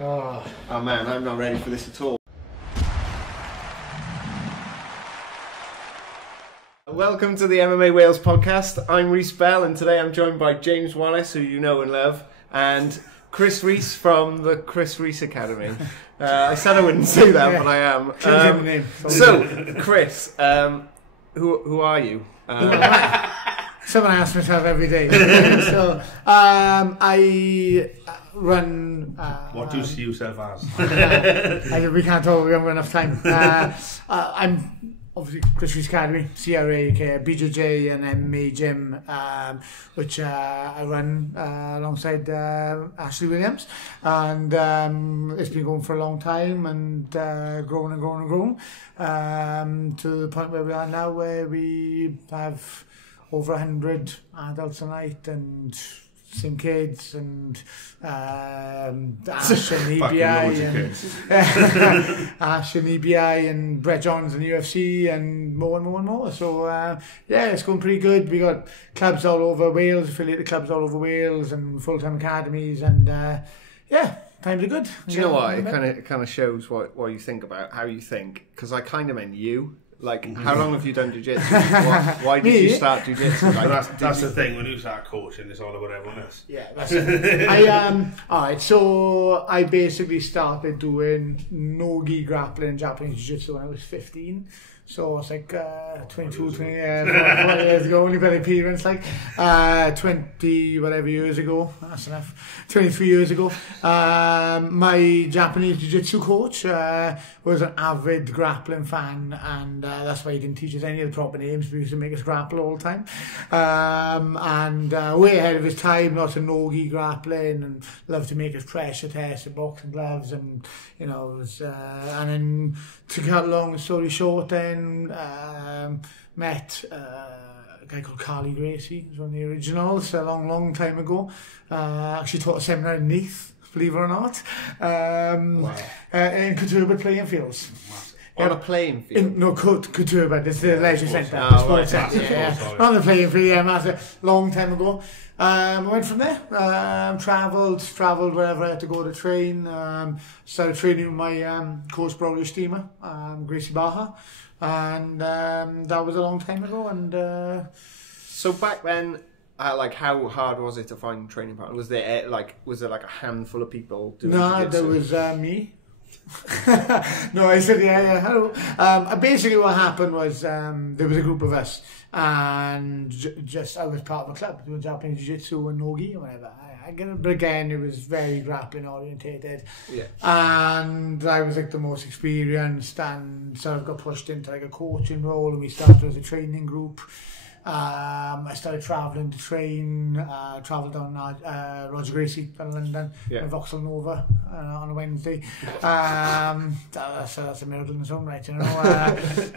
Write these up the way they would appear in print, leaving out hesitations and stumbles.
Oh man, I'm not ready for this at all. Welcome to the MMA Wales podcast. I'm Rees Bell, and today I'm joined by James Wallace, who you know and love, and Chris Rees from the Chris Rees Academy. I said I wouldn't say that, but I am. So, Chris, who are you? Someone asks myself every day. So, I run. What do you see yourself as? We can't talk. We haven't got enough time. I'm obviously Chris Rees Academy, CRA, BJJ and MMA gym, which I run alongside Ashley Williams, and it's been going for a long time and growing and growing and growing to the point where we are now, where we have over 100 adults a night and some kids and Ash and EBI and Ash and EBI and Brett Johns and UFC and more and more and more. So yeah, it's going pretty good. We got clubs all over Wales, affiliated clubs all over Wales, and full-time academies, and yeah, times are good. Do you know what? It kind of shows what you think about how you think, because I kind of meant you. Like, how long have you done jiu-jitsu? Why did you start jiu-jitsu? Like, that's the thing, when you start coaching, it's all about everyone else. Yeah, that's it. Alright, so I basically started doing no-gi grappling and Japanese jiu-jitsu when I was 15. So it's like 22, 20 years ago, only by the appearance, like 20 whatever years ago, that's enough, 23 years ago. My Japanese jiu-jitsu coach was an avid grappling fan, and that's why he didn't teach us any of the proper names, because he used to make us grapple all the time. And way ahead of his time, lots of no-gi grappling, and loved to make us pressure tests and boxing gloves, and you know, it was, and then to cut a long story short, then met a guy called Carly Gracie, who's one of the originals, a long time ago. Actually taught a seminar in Neath, believe it or not, in Couture playing fields. On a playing field? No, Couture, it's the leisure centre, the sports centre. Yeah. On the playing field, yeah, that's a long time ago. I went from there, travelled wherever I had to go to train, started training with my coach Braulio Steamer, Gracie Baja, and that was a long time ago. And so back then, like, how hard was it to find training partners? Was there like a handful of people doing jiu-jitsu? There was me. No, I said yeah, hello. Basically what happened was there was a group of us, and I was part of a club doing Japanese jiu-jitsu and no-gi or whatever. But again, it was very grappling orientated, yeah. And I was like the most experienced, and sort of got pushed into like a coaching role, and we started as a training group. I started travelling to train, travelled down Roger Gracie in London, Vauxhall Nova on a Wednesday. That's a miracle in its own right, you know.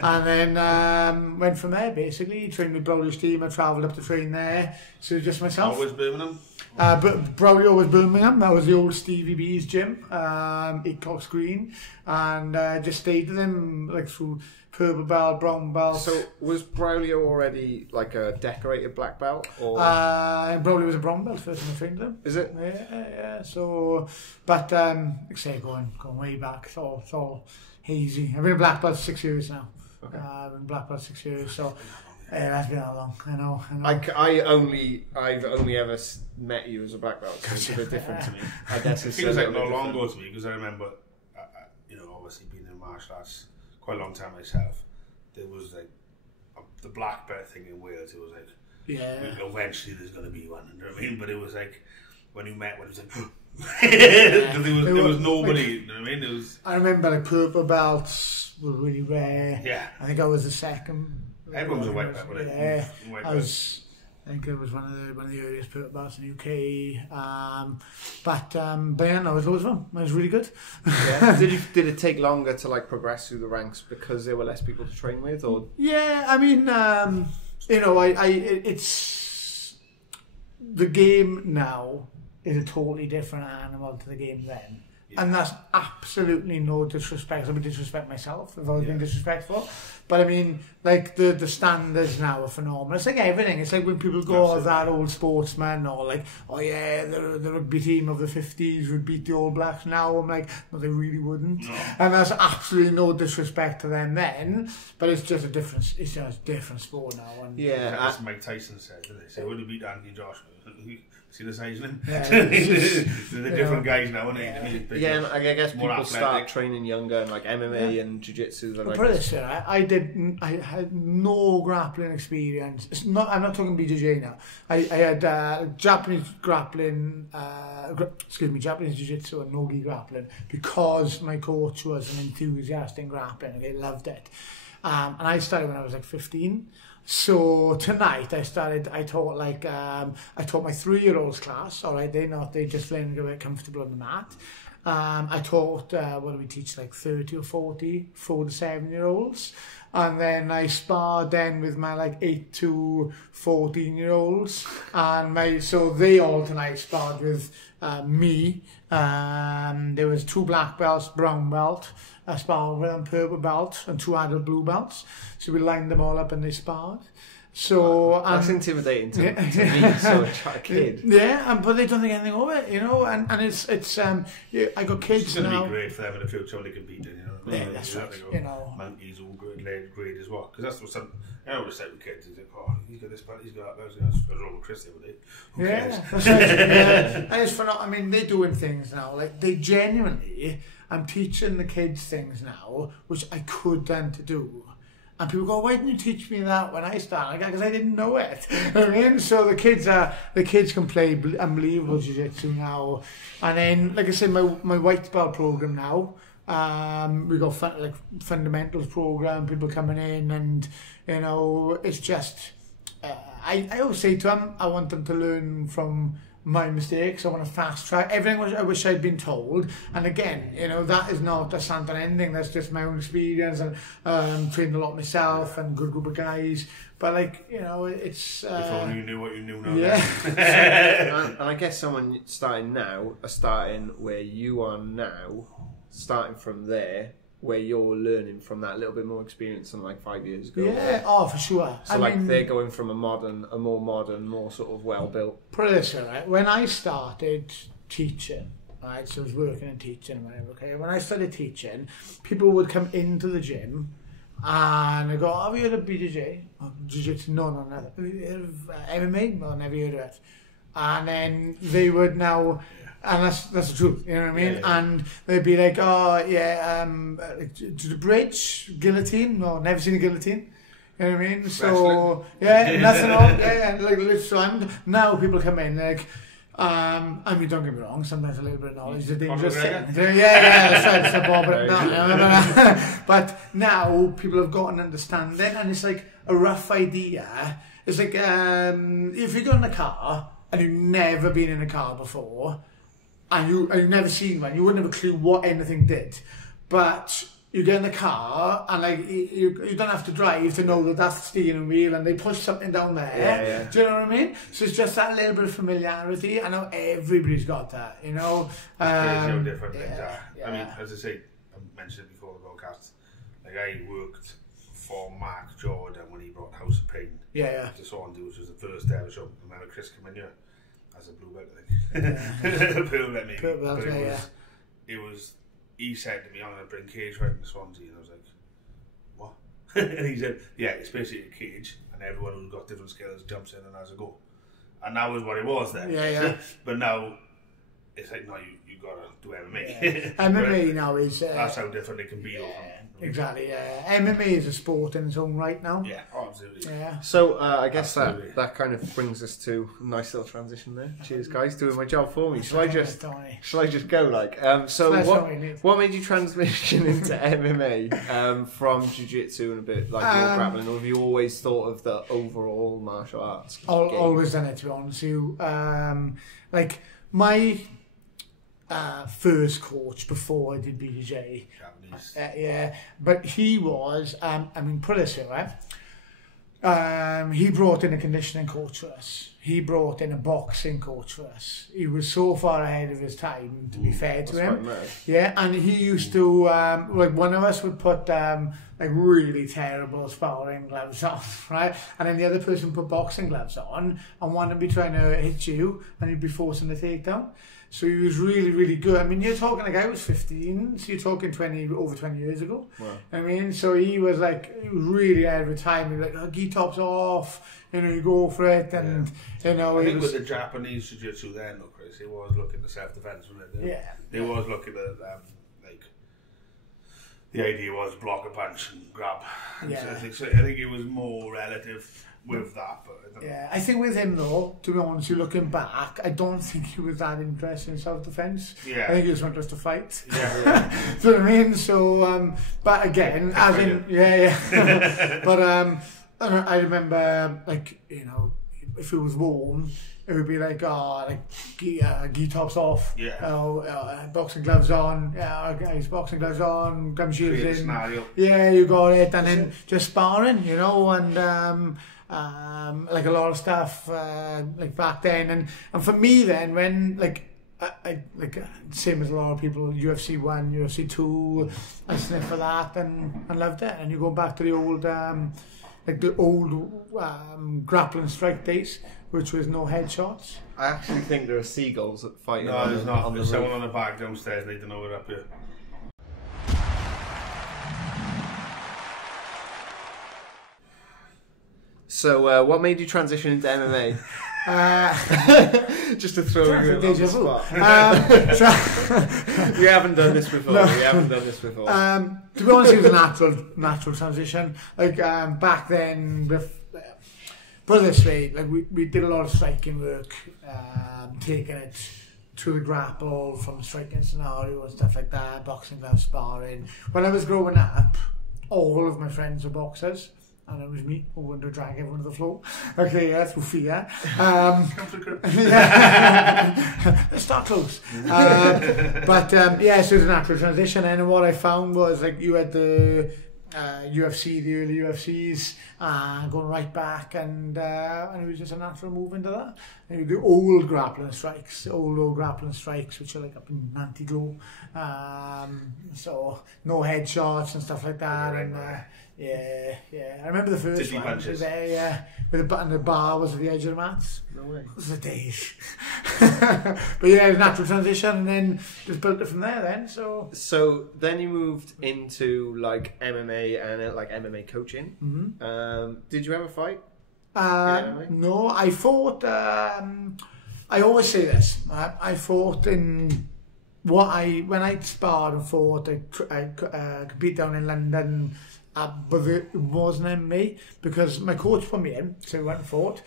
And then went from there, basically, trained with Braulio Steamer, travelled up to train there, so just myself. Always Birmingham? But Braulio was Birmingham, that was the old Stevie B's gym, 8 Clocks Green, and just stayed with him like through purple belt, brown belt. So was Braulio already like a decorated black belt? Or Braulio was a brown belt first when I trained him. Is it? Yeah. So, but like I say, going way back, it's all hazy. I've been a black belt 6 years now. Okay. I've been black belt 6 years, so. Yeah, that's been that long. I know. I've only ever met you as a black belt, so it's a bit different to me. I guess it feels like not long ago to me, because I remember, you know, obviously being in martial arts quite a long time myself. There was like the black belt thing in Wales. It was like, eventually there's going to be one. You know what I mean? But it was like when you met, when it was like. there was nobody. You know what I mean? I remember like purple belts were really rare. Yeah. I think I was the second. Everyone was a white belt, wasn't it? Yeah, I think it was one of the earliest purple belts in the UK. But yeah, I was loads of them. It was really good. Yeah. Did it take longer to like progress through the ranks because there were less people to train with, or? Yeah, I mean, you know, it's the game now is a totally different animal to the game then. And that's absolutely no disrespect. I would disrespect myself if I was being disrespectful. But I mean, like the standards now are phenomenal. It's like everything. It's like when people go, oh, that old sportsman, or like, oh yeah, the rugby team of the 50s would beat the All Blacks now. I'm like, no, they really wouldn't. No. And that's absolutely no disrespect to them then. But it's just a different sport now. And as Mike Tyson said, didn't he? So would he beat Andy Joshua? See the size of him? Yeah, they're different guys now, aren't they? Yeah, and I guess people start training younger, and like MMA and jiu-jitsu. Like, put it this way, I had no grappling experience. I'm not talking BJJ now. I had Japanese grappling, Japanese jiu-jitsu and no-gi grappling because my coach was an enthusiast in grappling and they loved it. And I started when I was like 15. So tonight I taught my 3-year-olds class. All right, they just learning to get comfortable on the mat. I taught what do we teach, like 30 or 40 4 to 7-year-olds, and then I sparred then with my like 8 to 14-year-olds, and so they all tonight sparred with me. There was 2 black belts, brown belt, a sparred with them, purple belt, and 2 adult blue belts. So we lined them all up and they sparred. So that's intimidating to me, so a kid. Yeah, but they don't think anything of it, you know. And it's I got kids it's going now. to be great for them in the future when they compete, you know. Yeah, that's right. You know, monkeys all great as well, because that's what some. I always say with kids, is like, oh, he's got this belt, he's got that belt. That's wrong with Chris the other day. Who cares? That's right. And it's for I mean, they're doing things now. Like they genuinely, I'm teaching the kids things now, which I couldn't do. And people go, why didn't you teach me that when I started? Because I didn't know it. I mean, so the kids can play unbelievable jiu-jitsu now. And then, like I said, my white belt program now. We got fundamentals program, people coming in, and you know, it's just. I always say to them, I want them to learn from my mistakes. I want to fast track everything which I wish I'd been told. And again, you know, that is not a Santa ending. That's just my own experience, and trained a lot myself and good group of guys. But like, you know, it's. If only you knew what you knew now. Yeah. and I guess someone starting now are starting where you are now, starting from there, where you're learning from that little bit more experience than like 5 years ago. Yeah, oh, for sure. So I mean, they're going from a more modern, more sort of well-built. Put it this way, right? When I started teaching, right, so I was working and teaching and whatever, okay? When I started teaching, people would come into the gym and I go, have you heard of BJJ? Oh, Jiu-Jitsu? No, nothing. Have you heard of MMA? No, never heard of it. And then they would now... And that's the truth, you know what I mean? Yeah. And they'd be like, oh, yeah, to the bridge, guillotine? No, never seen a guillotine. You know what I mean? So, yeah, nothing on, like, literally, now people come in, like, I mean, don't get me wrong, sometimes a little bit of knowledge is a dangerous thing. Yeah, that's right, but now people have got an understanding, and it's like a rough idea. It's like, if you go in a car, and you've never been in a car before, and you've never seen one, you wouldn't have a clue what anything did. But you get in the car, and like you don't have to drive to know that that's the steering wheel, and they push something down there. Yeah. Do you know what I mean? So it's just that little bit of familiarity. I know everybody's got that, you know. It's no different things are. I mean, as I say, I mentioned it before the podcast, like I worked for Mark Jordan when he brought House of Pain to Swansea, which was the first ever show. I remember Chris coming here as a blue belt, I think. Purple belt, maybe. Purple belt, it was, he said to me, I'm going to bring cage fighting to Swansea, and I was like, what? And he said, yeah, it's basically a cage, and everyone who's got different skills jumps in and has a go. And that was what it was then. Yeah. But now, it's like, no, you got to do MMA. Yeah. MMA now is... that's how different it can be. Exactly, yeah. MMA is a sport in its own right now. Yeah, absolutely. Yeah. So I guess that kind of brings us to a nice little transition there. Cheers, guys, doing my job for me. Shall I just go like? So what made you transition into MMA from jiu-jitsu and a bit like more grappling, or have you always thought of the overall martial arts? Always done it, to be honest with you. Like my first coach before I did BJJ. But he was, I mean, put it this way, right? He brought in a conditioning coach for us. He brought in a boxing coach for us. He was so far ahead of his time, to be fair to him. Yeah, and he used to, like one of us would put like really terrible sparring gloves on, right? And then the other person put boxing gloves on, and one would be trying to hit you, and he'd be forcing the takedown. So he was really, really good. I mean, you're talking like I was 15, so you're talking over 20 years ago. Wow. I mean, so he was like really ahead of his time. He was like, oh, gi tops off, you know, you go for it, and you know. I think with the Japanese jiu-jitsu then, though, Chris, he was looking at self-defense, wasn't it? Yeah. He was looking at like the idea was block a punch and grab. Yeah. So I think it was more relative with that, but I think with him though, to be honest, you looking back, I don't think he was that interested in self-defense. Yeah. I think he just wanted us to fight. Yeah. Do you know what I mean? So, but again, as in, but I remember, like, you know, if it was warm, it would be like, gi tops off, boxing gloves on, guys, boxing gloves on, gum shields in. Scenario. Yeah, you got it, and then just sparring, you know, and like a lot of stuff like back then, and for me then, when like I like same as a lot of people, UFC 1, UFC 2, I sniffed for that and loved it. And you go back to the old like the old grappling strike days, which was no headshots. I actually think there are seagulls fighting. No, there's not. There's someone on the back downstairs. They don't know we're up here. So, what made you transition into MMA? Just to throw you on the spot. We haven't done this before. No. We haven't done this before. To be honest, it was a natural transition. Like back then, put it this way, like we did a lot of striking work, taking it to the grapple from the striking scenario and stuff like that, boxing glove sparring. When I was growing up, all of my friends were boxers. And it was me who wanted to drag everyone to the floor. Okay, yeah, through fear. Let's start close. But yeah, so it was a natural transition. And what I found was, like, you had the UFC, the early UFCs, going right back, and it was just a natural move into that. And the old grappling strikes, which are like up in anti-glow. So no headshots and stuff like that. And yeah. I remember the first one. Punches. There, with the bar was at the edge of the mats. No way. Those were the days. But yeah, it was a natural transition, and then just built it from there. Then so then you moved into like MMA and like MMA coaching. Mm-hmm. Did you ever fight? No, I fought. I always say this. I fought in when I sparred and fought. I compete down in London. But it wasn't MMA because my coach put me in, so I went and fought,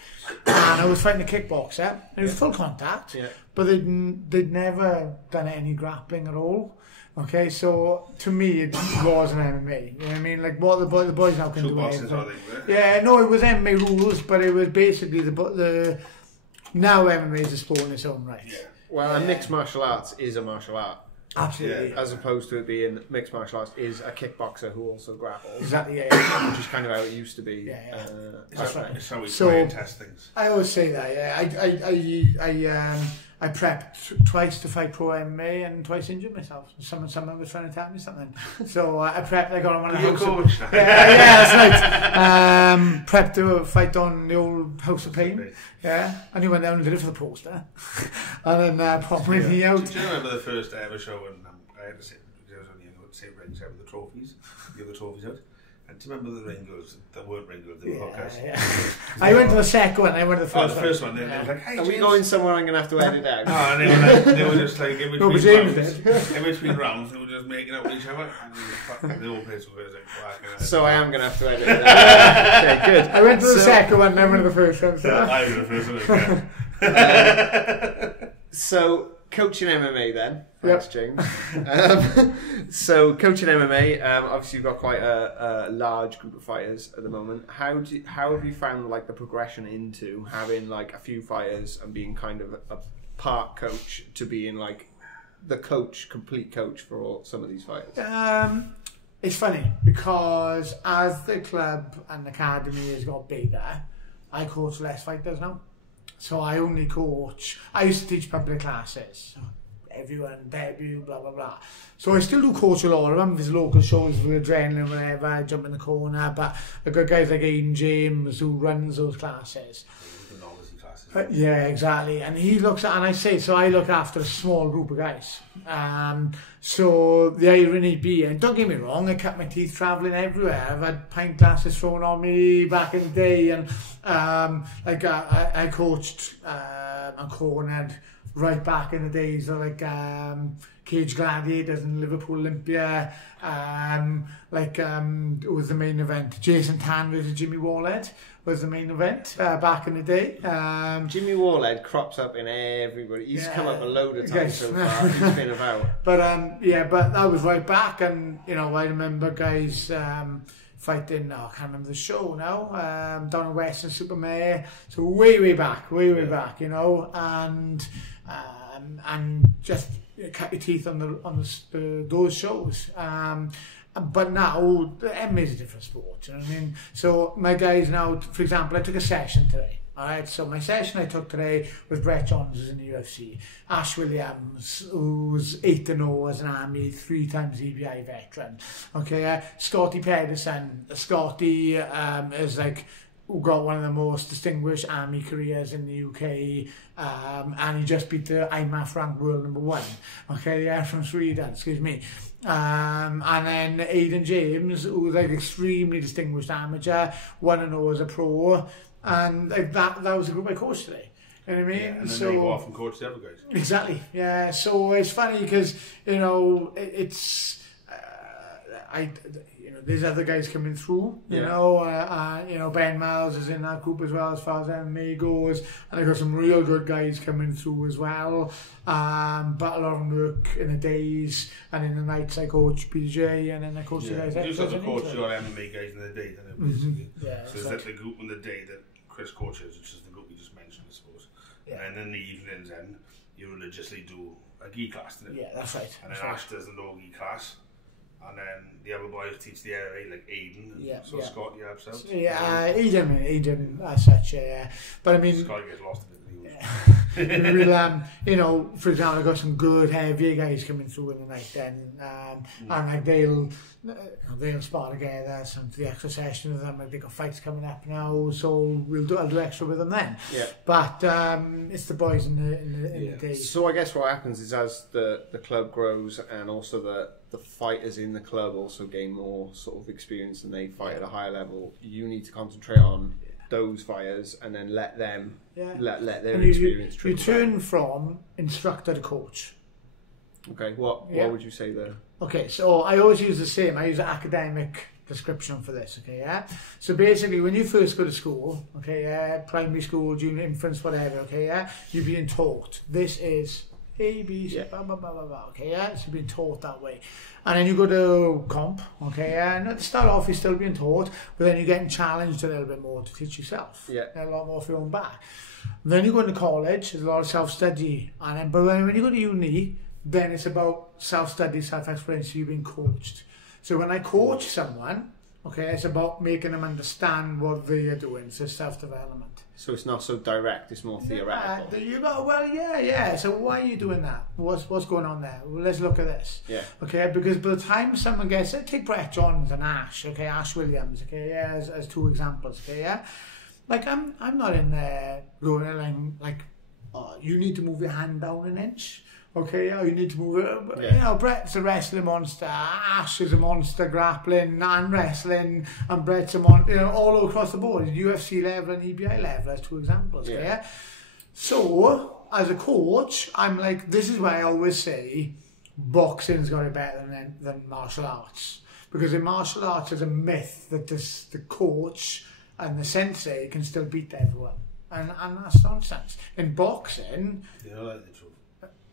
and I was fighting a kickboxer, and it was full contact, but they'd never done any grappling at all. Okay, so to me it wasn't MMA. You know what I mean? Like what the boys now can do. Yeah, no, it was MMA rules, but it was basically the now MMA is a sport in its own right. Yeah. Well, mixed martial arts is a martial art. Absolutely. Yeah, as opposed to it being mixed martial arts is a kickboxer who also grapples. Exactly, yeah. Which is kind of how it used to be. Yeah. That's right. It's how we try and test things. I always say that, yeah. I prepped twice to fight pro MMA and twice injured myself. Someone was trying to tell me something. So I prepped, I got on one of the You're coach. Yeah, that's right. Prepped to fight on the old House of Pain. Yeah, and he went down and did it for the poster. And then popped my knee out. Do you remember the first ever show when I had to sit ringside with the trophies, give the trophies out? And do you remember the ringers that weren't ringers, they were hookers? Yeah. I went to the second one, I went to the first one. The first one, they were like, hey, are we going somewhere I'm going to have to edit out? No, and they were just like, in between rounds, they were just making out with each other. And the whole place was like, so I am going to have to edit it out. Okay, good. I went to the second one, then went to the first one. So. I went to the first one, So, coaching MMA then. Thanks, James. So, coaching MMA, obviously you've got quite a large group of fighters at the moment. How have you found like the progression into having like a few fighters and being kind of a part coach to being like the complete coach for some of these fighters? it's funny because as the club and the academy has got bigger, I coach less fighters now. So I only coach, I used to teach public classes, everyone, debut, blah, blah, blah. So I still do coach a lot of them. There's local shows with adrenaline, whatever, I jump in the corner, but I've got guys like Aidan James who runs those classes. Yeah, exactly. And he looks at, and I say, so I look after a small group of guys. So the irony being, don't get me wrong, I cut my teeth travelling everywhere. I've had pint glasses thrown on me back in the day, and like I coached and cornered right back in the days of like Cage Gladiators and Liverpool Olympia. It was the main event. Jason Tan versus Jimmy Wallhead was the main event back in the day. Jimmy Wallhead crops up in everybody. He's come up a load of times so far. He's been about. But but that was right back, and you know, I remember guys fighting. I can't remember the show now. Down in Western Supermare. So way back, back. You know, and just cut your teeth on those shows. But now, the MMA is a different sport, you know what I mean? So my guys now, for example, I took a session today. Alright, so my session I took today was Brett Johns, who's in the UFC, Ash Williams, who's 8-0 as an Army, 3 times EBI veteran. Okay, Scotty Pedersen. Scotty is like, who got one of the most distinguished Army careers in the UK, and he just beat the IMAF ranked world #1. Okay, yeah, from Sweden, excuse me. And then Aidan James, who's like extremely distinguished amateur, 1-0 as a pro, and like that was a group I coached today. You know what I mean? Yeah, and then so they go off and coach the other guys. Exactly. Yeah. So it's funny because you know there's other guys coming through. You know, Ben Miles is in that group as well as far as MMA goes, and I got some real good guys coming through as well. But a lot of them work in the days, and in the nights I coach PJ, and then I coach the guys. You just have to coach your MMA guys in the day, then it basically. Yeah. So is that the group in the day that Chris coaches, which is the group you just mentioned, I suppose. Yeah. And then in the evenings, then you religiously do a gi class. Yeah, that's right. And then Ash does the no gi class. And then the other boys teach the area, like Aidan, and Scott, you have yourself. Yeah, Aidan as such, yeah. But I mean, Scott gets lost a bit. We'll, you know, for example, I've got some good heavier guys coming through in the night then, and like they'll spar together, some the extra session with them, like they've got fights coming up now, so I'll do extra with them then. Yeah. But it's the boys in the day. So I guess what happens is as the club grows and also the fighters in the club also gain more sort of experience and they fight at a higher level, you need to concentrate on those fighters and then let them let their experience trickle you turn down. From instructor to coach. Okay, what would you say there? Okay, so I always use the same. I use an academic description for this. Okay, yeah. So basically, when you first go to school, okay, yeah, primary school, junior infants, whatever, okay, yeah, you're being taught this is A, B, C, blah, blah, blah, blah, blah, okay, yeah, so you're being taught that way. And then you go to comp, okay, yeah, and at the start off you're still being taught, but then you're getting challenged a little bit more to teach yourself. Yeah. A lot more for your own back. And then you go into college, there's a lot of self-study, and then, but when you go to uni, then it's about self-study, self-experience, you've been coached. So when I coach someone, okay, it's about making them understand what they are doing, so self-development. So it's not so direct, it's more theoretical. You go, well, yeah. So why are you doing that? What's going on there? Well, let's look at this. Yeah. Okay, because by the time someone gets, take Brett Johns and Ash, okay, Ash Williams, okay, yeah, as 2 examples, okay, yeah. Like I'm not in there going like, oh, you need to move your hand down an inch. Okay, you need to move it. Yeah. You know, Brett's a wrestling monster. Ash is a monster grappling and wrestling, and Brett's a monster. You know, all across the board. UFC level and EBI level as 2 examples. Yeah. Okay? So, as a coach, I'm like, this is why I always say, boxing's got it better than martial arts, because in martial arts, there's a myth that the coach and the sensei can still beat everyone, and that's nonsense. In boxing, you know, like the truth.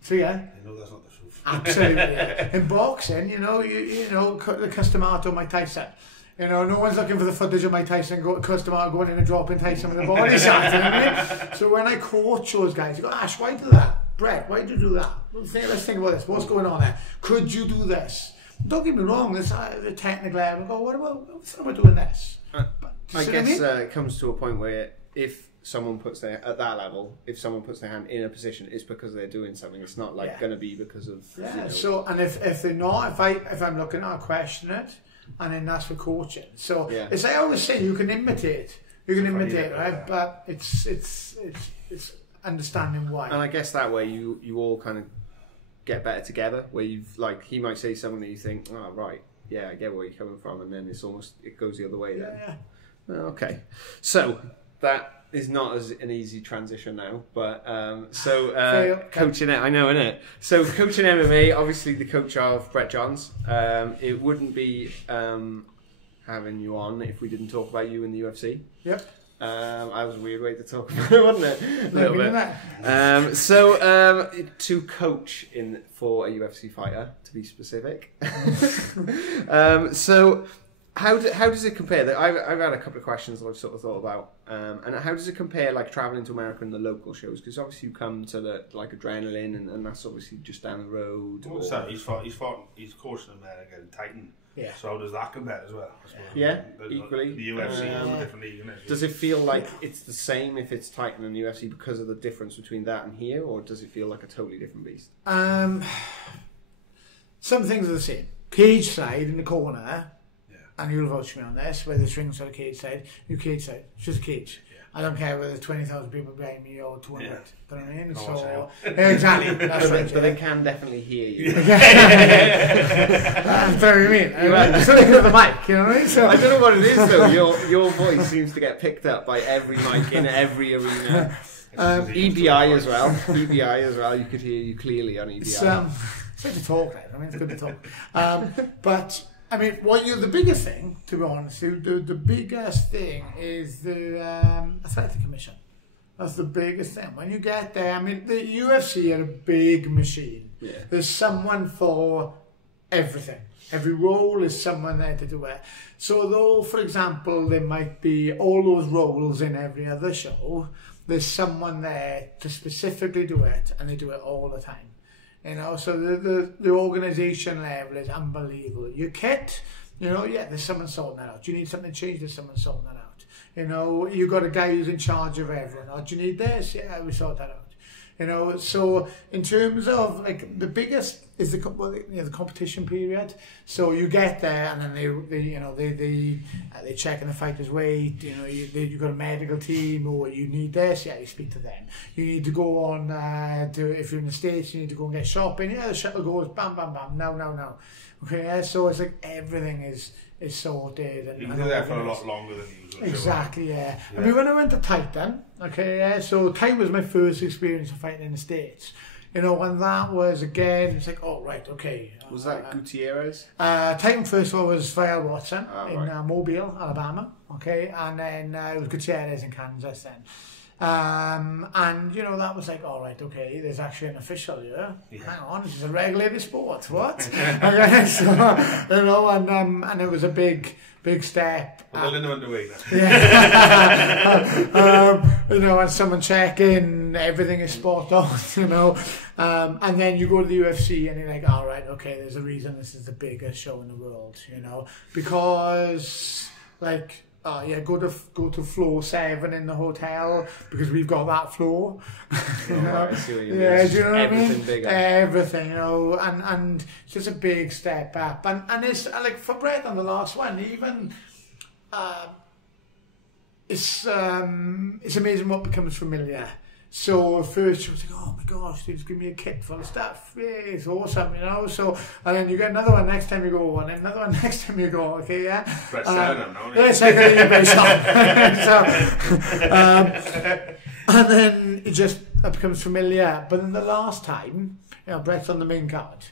So yeah, you know that's not the truth. Absolutely. Yeah. In boxing, you know, the Customato Mike Tyson. You know, no one's looking for the footage of Mike Tyson Customato going in and dropping Tyson with the body shot. You know what I mean? So when I coach those guys, you go, Ash, why do that? Brett, why do you do that? Let's think about this. What's going on there? Could you do this? don't get me wrong, there's the technical level. Go, what am I doing this? I guess it comes to a point where if someone puts their at that level, if someone puts their hand in a position, it's because they're doing something. It's not like going to be because of. Yeah. You know. So, and if they're not, if I'm looking at it, question it, and then that's for coaching. So it's like I always say, you can imitate, right? But it's understanding why. And I guess that way you all kind of get better together. Where you've like he might say something that you think, oh right, yeah, I get where you're coming from, and then it goes the other way then. Yeah. Okay, so that is not as an easy transition now, but coaching it, I know, innit? So coaching MMA, obviously the coach of Brett Johns. It wouldn't be having you on if we didn't talk about you in the UFC. Yep. That was a weird way to talk about it, wasn't it? A little bit. So to coach for a UFC fighter, to be specific. So how does it compare? I've had a couple of questions that I've sort of thought about. And how does it compare, like traveling to America and the local shows? Because obviously you come to the like Adrenaline, and that's obviously just down the road. What's that? He's coached in America in Titan. Yeah. So how does that compare as well? Yeah, equally. The UFC is a different league, isn't it? Does it feel like it's the same if it's Titan and UFC because of the difference between that and here, or does it feel like a totally different beast? Some things are the same. Cage side in the corner. And you'll vouch me on this, where the strings are the cage side, you cage side, it's just a cage. Yeah. I don't care whether there's 20,000 people behind me or 200. Yeah. Do you know what I mean? So, exactly. That's right. But they can definitely hear you. That's very mean. It's only because of the mic, you know what I mean? So, I don't know what it is though. Your voice seems to get picked up by every mic in every arena. EBI as well. EBI as well. You could hear you clearly on EBI. It's good to talk, right? I mean, it's good to talk. But I mean, the biggest thing, to be honest, the biggest thing is the Athletic Commission. That's the biggest thing. When you get there, I mean, the UFC are a big machine. Yeah. There's someone for everything. Every role is someone there to do it. So though, for example, there might be all those roles in every other show, there's someone there to specifically do it, and they do it all the time. You know, so the organisation level is unbelievable. Your kit, you know, there's someone sorting that out. Do you need something changed? There's someone sorting that out. You know, you got a guy who's in charge of everyone. Oh, do you need this? Yeah, we sort that out. You know, so in terms of like the biggest is the competition period. So you get there, and then they checking the fighter's weight. You know, you got a medical team, or you need this. Yeah, you speak to them. You need to go on if you're in the States, you need to go and get shopping. Yeah, the shuttle goes bam, bam, bam. No. Okay, yeah, so it's like everything is sorted. And you can do that for a lot longer than you usually. Exactly, yeah. I mean, when I went to Titan, okay, yeah, so Titan was my first experience of fighting in the States. You know, when that was, again, it's like, oh, right, okay. Was that Gutierrez? Titan first of all was Vial Watson in right. Mobile, Alabama, okay, and then it was Gutierrez in Kansas then. And you know, that was like, all right, okay, there's actually an official here. Yeah. Hang on, this is a regulated sport. What? Okay, so, you know, and it was a big step. Well, they're in the underway now. Yeah. You know, and someone checking, everything is spot on. You know, and then you go to the UFC and you're like, all right, okay, there's a reason this is the biggest show in the world. You know, because like. Go to floor 7 in the hotel because we've got that floor. Do you know what I mean? Bigger. Everything, you know, and it's just a big step up. And it's like for Brett on the last one, even it's amazing what becomes familiar. So at first she was like, oh my gosh, they just give me a kit full of stuff. Yeah, it's awesome, you know. So, and then you get another one next time you go, and another one next time you go, okay, yeah. Brett's telling them, no? Yeah, it's like a bit and then it becomes familiar. But then the last time, you know, Brett's on the main card.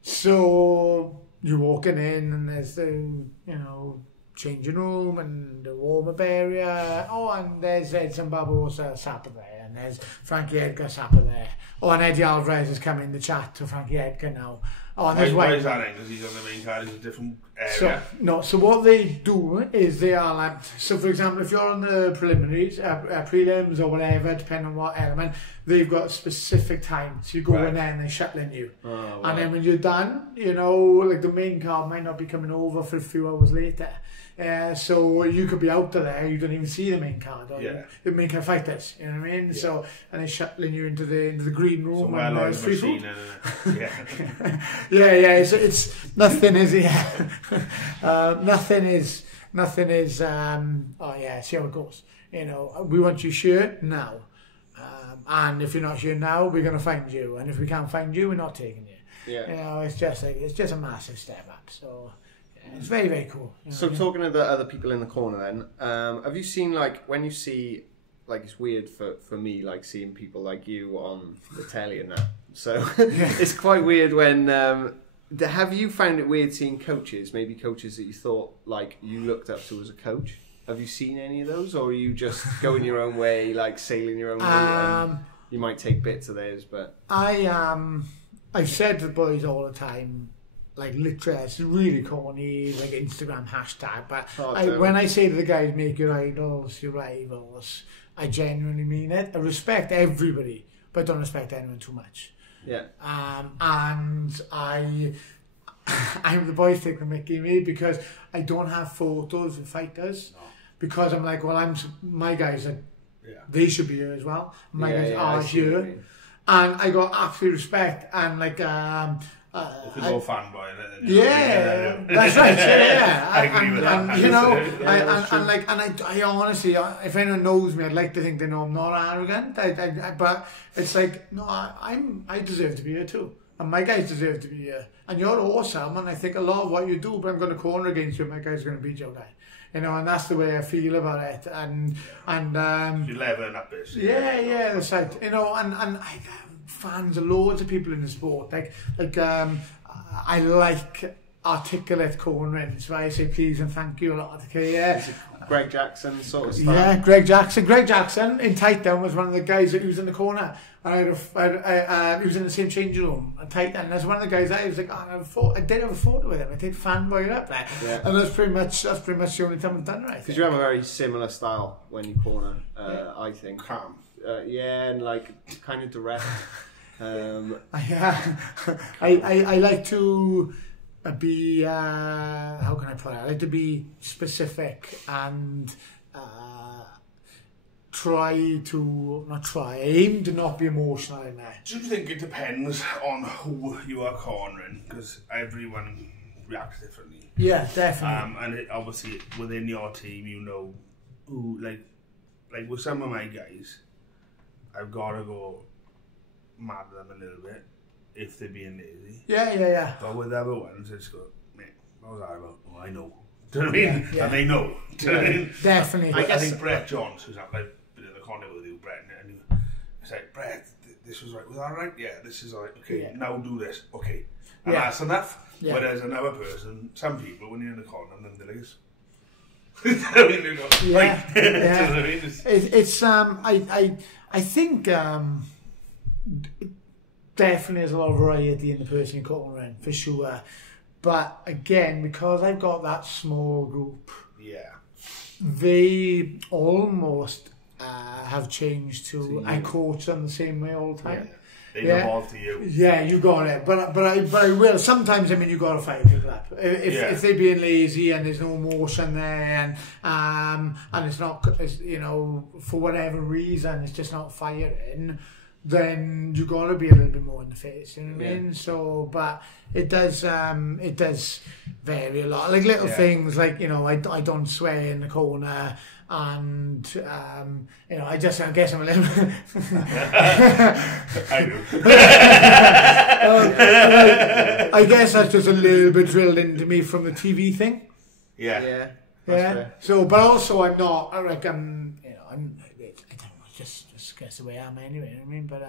So you're walking in and there's the, you know, changing room and the warm-up area. Oh, and there's Edson Barbosa Sapper there. And there's Frankie Edgar Sapper there. Oh, and Eddie Alvarez is coming in the chat to Frankie Edgar now. Oh, and there's why is that then? Because he's on the main card, he's a different area. So what they do is they are like, so for example, if you're on the preliminaries, prelims or whatever, depending on what element, they've got a specific time. So you go in there and they're shuttling you. Oh, wow. And then when you're done, you know, like the main card might not be coming over for a few hours later. So you could be out of there, you don't even see the main card, or the main card fighters, you know what I mean? Yeah. So, and they're shuttling you into the green room. So well-oiled machine, it's nothing is, nothing is, see how it goes. You know, we want you sure now. And if you're not sure now, we're going to find you. And if we can't find you, we're not taking you. Yeah. You know, it's just a massive step up, so... It's very, very cool. You know, so talking to the other people in the corner then, have you seen, like, when you see, like, it's weird for me, like, seeing people like you on the telly and that. So it's quite weird when, have you found it weird seeing coaches, maybe coaches that you thought, like, you looked up to as a coach? Have you seen any of those, or are you just going your own way, like, sailing your own route, and you might take bits of theirs, but... I've said to the boys all the time, like literally, it's really corny, like Instagram hashtag, but when I say to the guys, make your idols your rivals, I genuinely mean it. I respect everybody, but I don't respect anyone too much. Yeah. And I'm the boys take the mickey me because I don't have photos of fighters, because I'm like, well, my guys are, they should be here as well. My guys are here, and I got absolute respect, and like if you go fanboy, that's right. Yeah, I agree with that. And, you know, I honestly, if anyone knows me, I'd like to think they know I'm not arrogant. But it's like, no, I deserve to be here too, and my guys deserve to be here. And you're awesome, and I think a lot of what you do. But I'm going to corner against you. My guy's going to beat your guy. You know, and that's the way I feel about it. And you leveling up it. Yeah, that's right. You know, and I. Fans, loads of people in the sport. I like articulate cornering, so I say please and thank you a lot. Okay, Greg Jackson sort of style. Yeah, Greg Jackson in tight down was one of the guys that was in the corner. And he was in the same changing room at tight down. That's one of the guys I was like, I did have a photo with him. I did fanboy it up there, and that's pretty much the only time I've done it. Because you have a very similar style when you corner. I think calm. And like kind of direct. I like to be how can I put it? I like to be specific and aim to not be emotional in that. Do you think it depends on who you are cornering? Because everyone reacts differently. Yeah, definitely. And it, obviously within your team, you know who, like with some of my guys, I've got to go mad at them a little bit if they're being lazy. Yeah. But with other ones, it's got, mate, what was I about? Oh, I know. Do you know what I mean? Yeah. And they know. Do you know what I mean? Definitely. I think Brett Johns, who's I've been in the corner with you, Brett, and he's like, Brett, this was right. Was that right? Yeah, this is right. Okay, now do this. Okay. And that's enough. Yeah. Whereas another person, some people, when you're in the corner, and then they're like, I think definitely there's a lot of variety in the person you're cornering, for sure. But again, because I've got that small group, they almost have changed to I coach them the same way all the time. They evolve to you. Yeah, you got it. But I will. Sometimes, I mean, you got to fire people up. If they're being lazy and there's no emotion there, and it's not, you know, for whatever reason, it's just not firing, then you got to be a little bit more in the face. You know what I mean? So, but it does vary a lot. Like little things, like, you know, I don't swear in the corner. And you know, I guess I'm a little. I do. I guess that's just a little bit drilled into me from the TV thing. Yeah. So, but also I'm not. I reckon, you know, I don't know. Just guess the way I am anyway. You know what I mean? But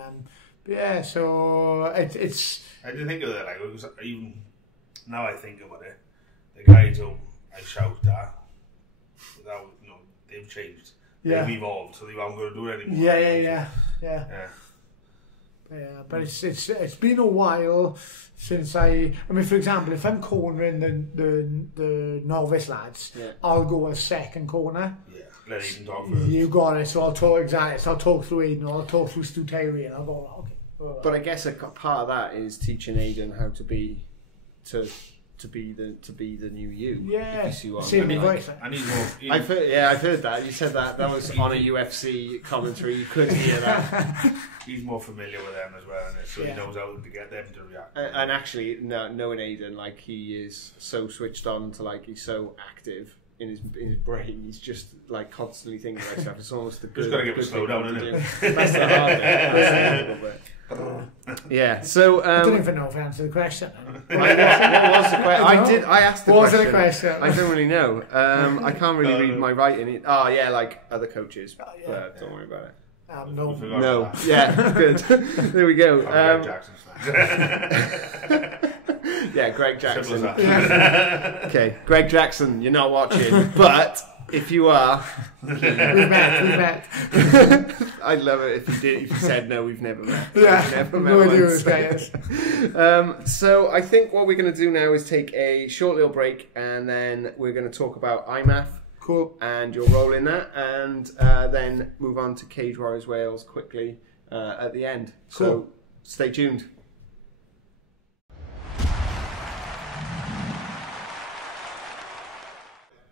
yeah. So it's. I didn't think of that. Like, because even now I think about it, the guys who I shout at, without, you know, they've changed. They've evolved, so they aren't going to do it anymore. Yeah. Yeah, but it's been a while since I mean, for example, if I'm cornering the novice lads, I'll go as second corner. Yeah, let Aiden talk first. You got it. So I'll talk So I'll talk through Aiden, or I'll talk through Stu Terry, and I'll go, okay. But I guess a part of that is teaching Aiden how to be the new you. Yeah, if you see what same I mean. voice. I need more. I've heard that. You said that was on a UFC commentary. You could hear that. He's more familiar with them as well, so he knows how to get them to react. And actually, knowing Aiden, like, he is so switched on to, like, he's so active in his brain. He's just like constantly thinking about stuff. It's almost the good. Just got to get him slow down, isn't it? That's the hard bit. Yeah, so I don't even know if I answered the question. what was the question? I asked the what question. was the question? I don't really know. I can't really read my writing. Oh yeah, like other coaches. Don't worry about it. No. Yeah, good. There we go. Greg Jackson's yeah, Greg Jackson. Okay, Greg Jackson, you're not watching, but if you are, we've met. I'd love it if you did. If you said no, we've never met. Yeah, we've never met once. So I think what we're going to do now is take a short little break, and then we're going to talk about IMAF. Cool. And your role in that, and then move on to Cage Warriors Wales quickly at the end. Cool. So stay tuned.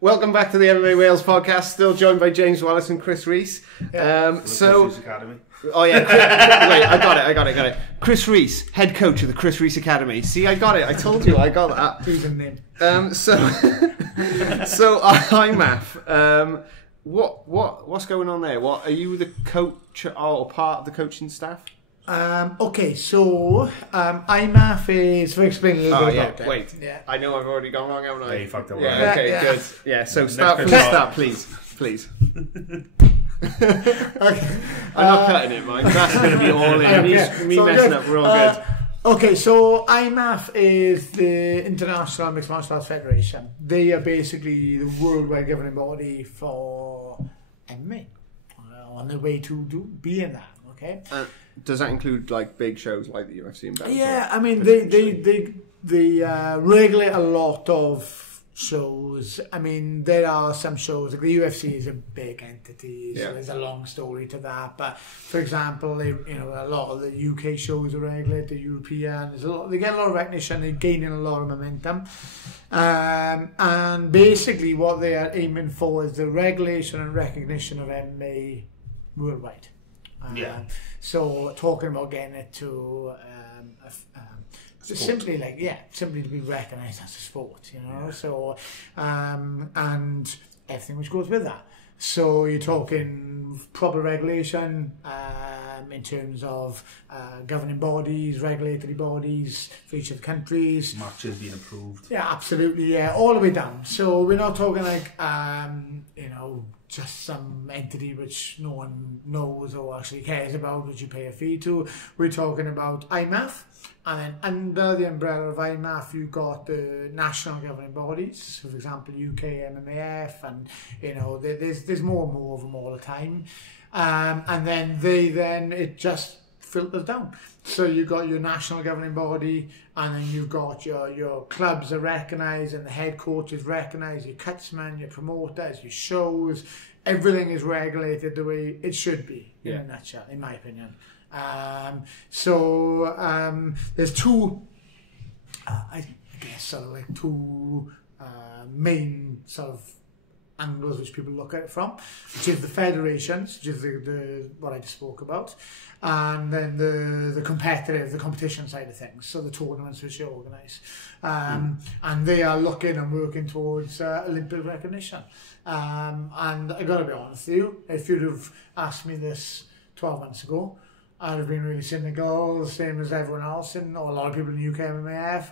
Welcome back to the MMA Wales podcast. Still joined by James Wallace and Chris Rees. Academy. Oh yeah, wait, I got it. Chris Rees, head coach of the Chris Rees Academy. See, I got it. I told you, I got that. Who's in name? So IMAF. What's going on there? What are you the coach or part of the coaching staff? Okay, so IMAF is for explaining a little bit about it. Wait, I know I've already gone wrong, haven't I? Yeah, you fucked up. Yeah, okay, yeah. good. Yeah, so start, please. Okay. I'm not cutting it, Mike. That's going to be all in. Me So messing good. up, we're all good. Okay, so IMAF is the International Mixed Martial Arts Federation. They are basically the worldwide governing body for MMA on their way to being that. Okay. Does that include like big shows like the UFC and Bellator? Yeah, I mean they regulate a lot of shows. I mean, there are some shows, like the UFC is a big entity, so there's a long story to that. But for example, a lot of the UK shows are regulated, the European, they get a lot of recognition, they're gaining a lot of momentum. And basically what they are aiming for is the regulation and recognition of MMA worldwide. So talking about getting it to simply to be recognised as a sport, So and everything which goes with that. So you're talking proper regulation in terms of governing bodies, regulatory bodies for each of the countries. Matches being approved. Yeah, absolutely. Yeah, all the way down. So we're not talking like just some entity which no one knows or actually cares about, which you pay a fee to. We're talking about IMAF, and then under the umbrella of IMAF, you've got the national governing bodies. So, for example, UK MMAF, and there's more and more of them all the time. And then it just filters down. So you've got your national governing body, and then you've got your clubs are recognised, and the head coach is recognised, your cutsmen, your promoters, your shows, everything is regulated the way it should be, in a nutshell, in my opinion. There's two, I guess, sort of like two main sort of angles which people look at it from, which is the federations, which is the what I just spoke about, and then the competition side of things, so the tournaments which they organise, and they are looking and working towards Olympic recognition. And I got to be honest with you, if you'd have asked me this 12 months ago, I'd have been really cynical, same as everyone else, or a lot of people in UK MMAF.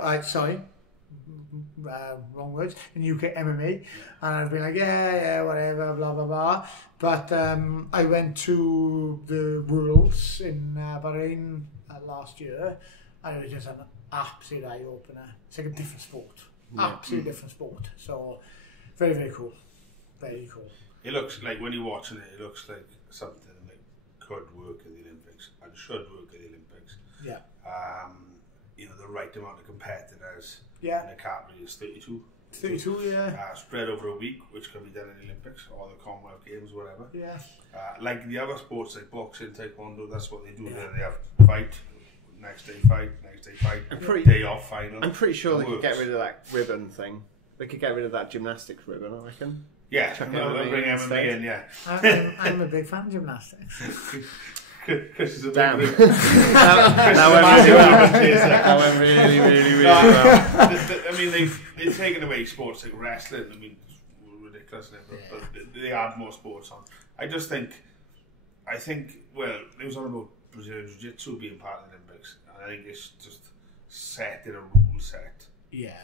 Wrong words, in UK MMA, and I've been like, whatever, blah blah blah. But I went to the Worlds in Bahrain last year, and it was just an absolute eye opener. It's like a different sport, absolutely different sport. So very, very cool, very cool. It looks like, when you're watching it, it looks like something that could work in the Olympics and should work in the Olympics. Yeah. You know, the right amount of competitors in the category is 32. 32, yeah. Spread over a week, which can be done in the Olympics or the Commonwealth Games, whatever. Yeah. Like the other sports, like boxing, taekwondo, that's what they do. Yeah. They have fight, next day fight, day off, final. I'm pretty sure they could get rid of that ribbon thing. They could get rid of that gymnastics ribbon, I reckon. Yeah, they'll bring MMA in, yeah. I'm a big fan of gymnastics. Chris is a Damn. big... That went really, really, really well. I mean, they've taken away sports like wrestling. I mean, it's ridiculous, but they add more sports on. I think, well, it was on about Brazilian Jiu-Jitsu being part of the Olympics. And I think it's just set in a rule set. Yeah.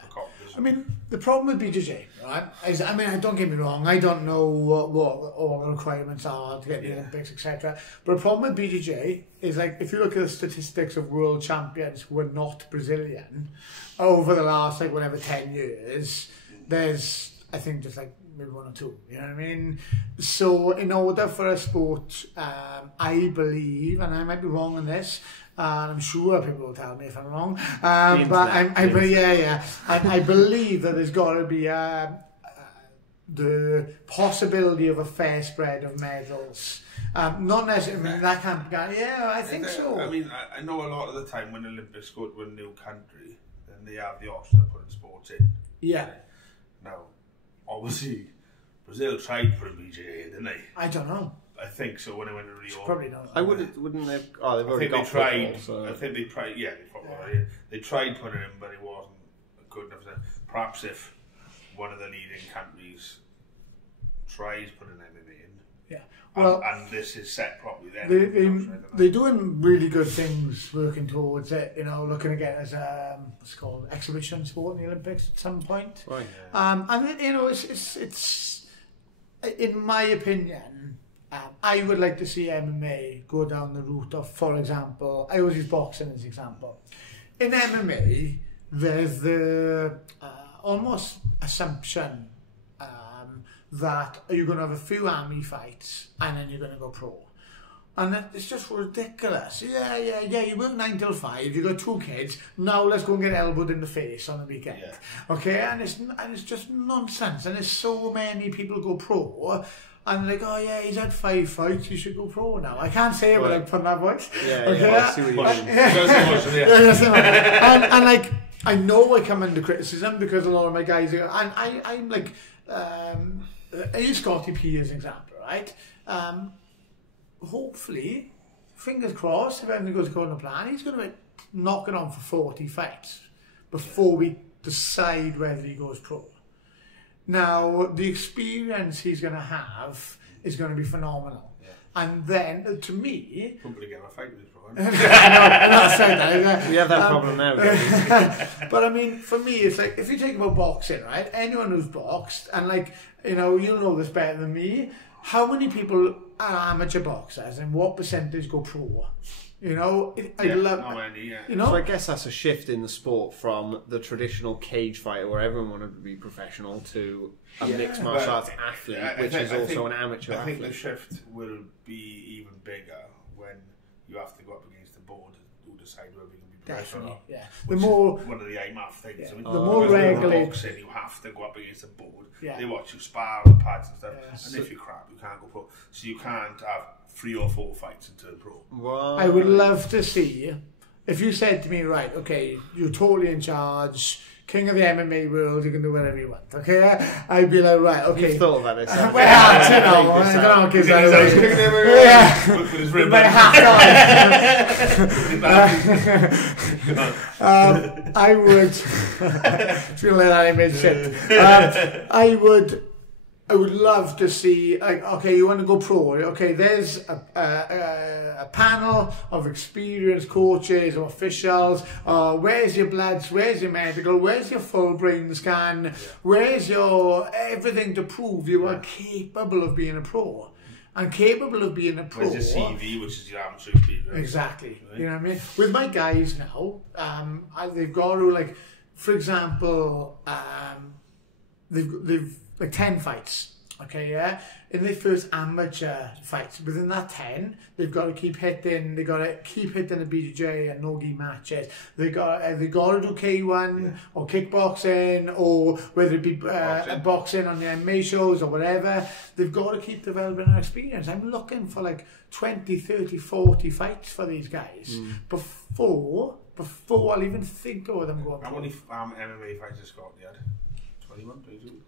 I mean, the problem with BJJ, right, is, I mean, don't get me wrong, I don't know what all the requirements are to get the Olympics, etc. But the problem with BJJ is, like, if you look at the statistics of world champions who are not Brazilian, over the last, like, whatever, 10 years, there's, I think, just, like, maybe one or two, you know what I mean? So, in order for a sport, I believe, and I might be wrong on this, I'm sure people will tell me if I'm wrong, but I believe that there's got to be the possibility of a fair spread of medals. Not necessarily, I mean, that can't be, I think so. I mean, I know a lot of the time when Olympics go to a new country, then they have the option of putting sports in. Yeah. Now, obviously, Brazil tried for a BJA, didn't they? I don't know. I think so when I went to Rio. Probably not. Wouldn't they? Oh, they've already got tried. Football, so. I think they tried. Yeah, they tried putting it in, but it wasn't good enough. Perhaps if one of the leading countries tries putting MMA in, well, and this is set properly, then they're doing really good things, working towards it. You know, looking to get as what's it called, exhibition sport in the Olympics at some point. Right. Yeah. And you know, it's in my opinion. I would like to see MMA go down the route of, for example, I always use boxing as an example. In MMA, there's the almost assumption that you're going to have a few army fights and then you're going to go pro. And it's just ridiculous. Yeah, you work 9 till 5, you've got 2 kids, now let's go and get elbowed in the face on the weekend. Yeah. Okay, and it's just nonsense. And there's so many people go pro, and like, oh yeah, he's had 5 fights, he should go pro now. I can't say it without putting that voice. I see what you mean. And like, I know I come under criticism because a lot of my guys are, and I'm like, I use Scotty P as an example, right? Hopefully, fingers crossed, if everything goes according to plan, he's going to be knocking on for 40 fights before we decide whether he goes pro. Now, the experience he's going to have is going to be phenomenal. Yeah. And then, to me... Hopefully get a fight with his pro. I'm not saying that. We have that problem now. But I mean, for me, it's like, if you think about boxing, right? Anyone who's boxed, and like, you know, you'll know this better than me, how many people are amateur boxers and what percentage go pro? You know, I love. You know, so I guess that's a shift in the sport from the traditional cage fighter where everyone wanted to be professional to a mixed martial arts athlete, which is also an amateur athlete. I think the shift will be even bigger when you have to go up against the board who decide whether you can be professional or not. Yeah. The more one of the IMAF things. Yeah. I mean, the more regulated. Boxing, you have to go up against the board. Yeah. They watch you spar with pads and stuff. Yeah. And if you crap, you can't go pro. So you can't have 3 or 4 fights and turn pro. Wow. I would love to see, if you said to me, right, okay, you're totally in charge, king of the MMA world, you can do whatever you want, okay? I'd be like, right, okay. You've thought about this. Well, I don't know, because with my hat on. I would, feel like that image shit. I would love to see, like, okay, you want to go pro, okay, there's a panel of experienced coaches or officials, where's your bloods, where's your medical, where's your full brain scan, where's your everything to prove you are capable of being a pro. And capable of being a pro. Where's your CV, which is your amateur speed, right? Exactly, right? You know what I mean? With my guys now, they've got to, like, for example, they've like 10 fights, Okay, yeah. In their first amateur fights, within that 10, they've got to keep hitting. They got to keep hitting the BJJ and no-gi matches. They got to do K1 or kickboxing, or whether it be boxing on the MMA shows or whatever. They've got to keep developing their experience. I'm looking for like 20, 30, 40 fights for these guys before I'll even think about them going. How many MMA fights has Scott had? 21, 22?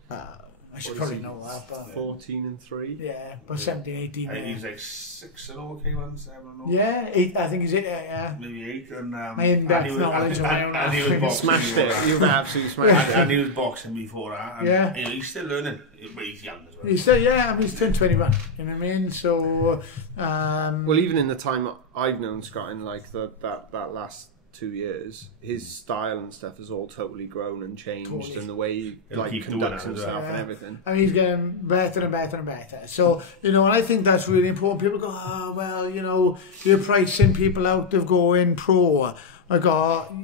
I should probably know that, but 14-3. Yeah, but 17, 18. I think he's like 6-0 K1, 7-0. Yeah, 8. I think he's 8. Yeah, maybe 8. And my in-depth knowledge of my own. And he was boxing. Smashed it. You've absolutely smashed it. And he was boxing before that. And, yeah, you know, he's still learning, but he's young as well. He's still, I mean, he's turned 21. You know what I mean? So, well, even in the time I've known Scott, in like that last 2 years, his style and stuff has all totally grown and changed, and the way he conducts himself and everything. And he's getting better and better and better. So, you know, and I think that's really important. People go, oh, well, you know, you're pricing people out of going pro. I go,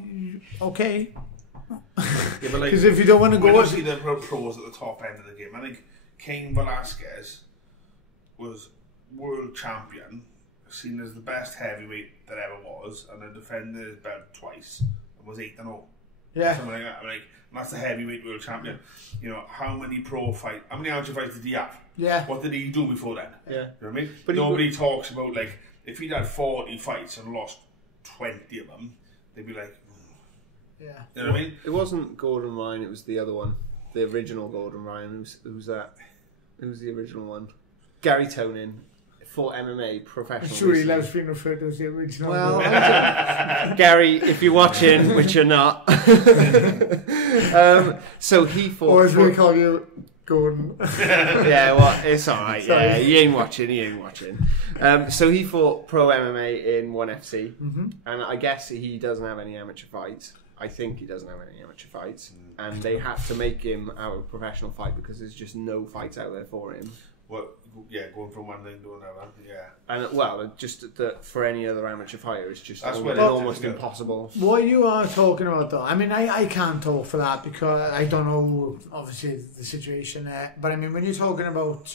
okay. Yeah, but like, because if you don't want to go... We don't see the pros at the top end of the game. I think Cain Velasquez was world champion, seen as the best heavyweight that ever was, and then defended his belt twice and was 8-0. Yeah. Something like that. Like, and that's the heavyweight world champion. You know, how many amateur fights did he have? Yeah. What did he do before then? Yeah. You know what I mean? But nobody talks about, like, if he'd had 40 fights and lost 20 of them, they'd be like, yeah. You know what I mean? It wasn't Gordon Ryan, it was the other one. The original Gordon Ryan. Who's that? Who was the original one? Gary Tonin. For MMA professional. I'm sure he loves being referred to as the original. Well, Gary, if you're watching, which you're not, so he fought. Or as we call you, Gordon. Yeah, well, it's all right. Yeah, he ain't watching. So he fought pro MMA in 1FC, and I guess he doesn't have any amateur fights. I think he doesn't have any amateur fights, and they had to make him out a professional fight because there's just no fights out there for him. Well, yeah, going from one thing to another, yeah. And well, just that for any other amateur fighter, it's just almost impossible. What you are talking about, though, I mean, I can't talk for that because I don't know, obviously, the situation there. But I mean, when you're talking about,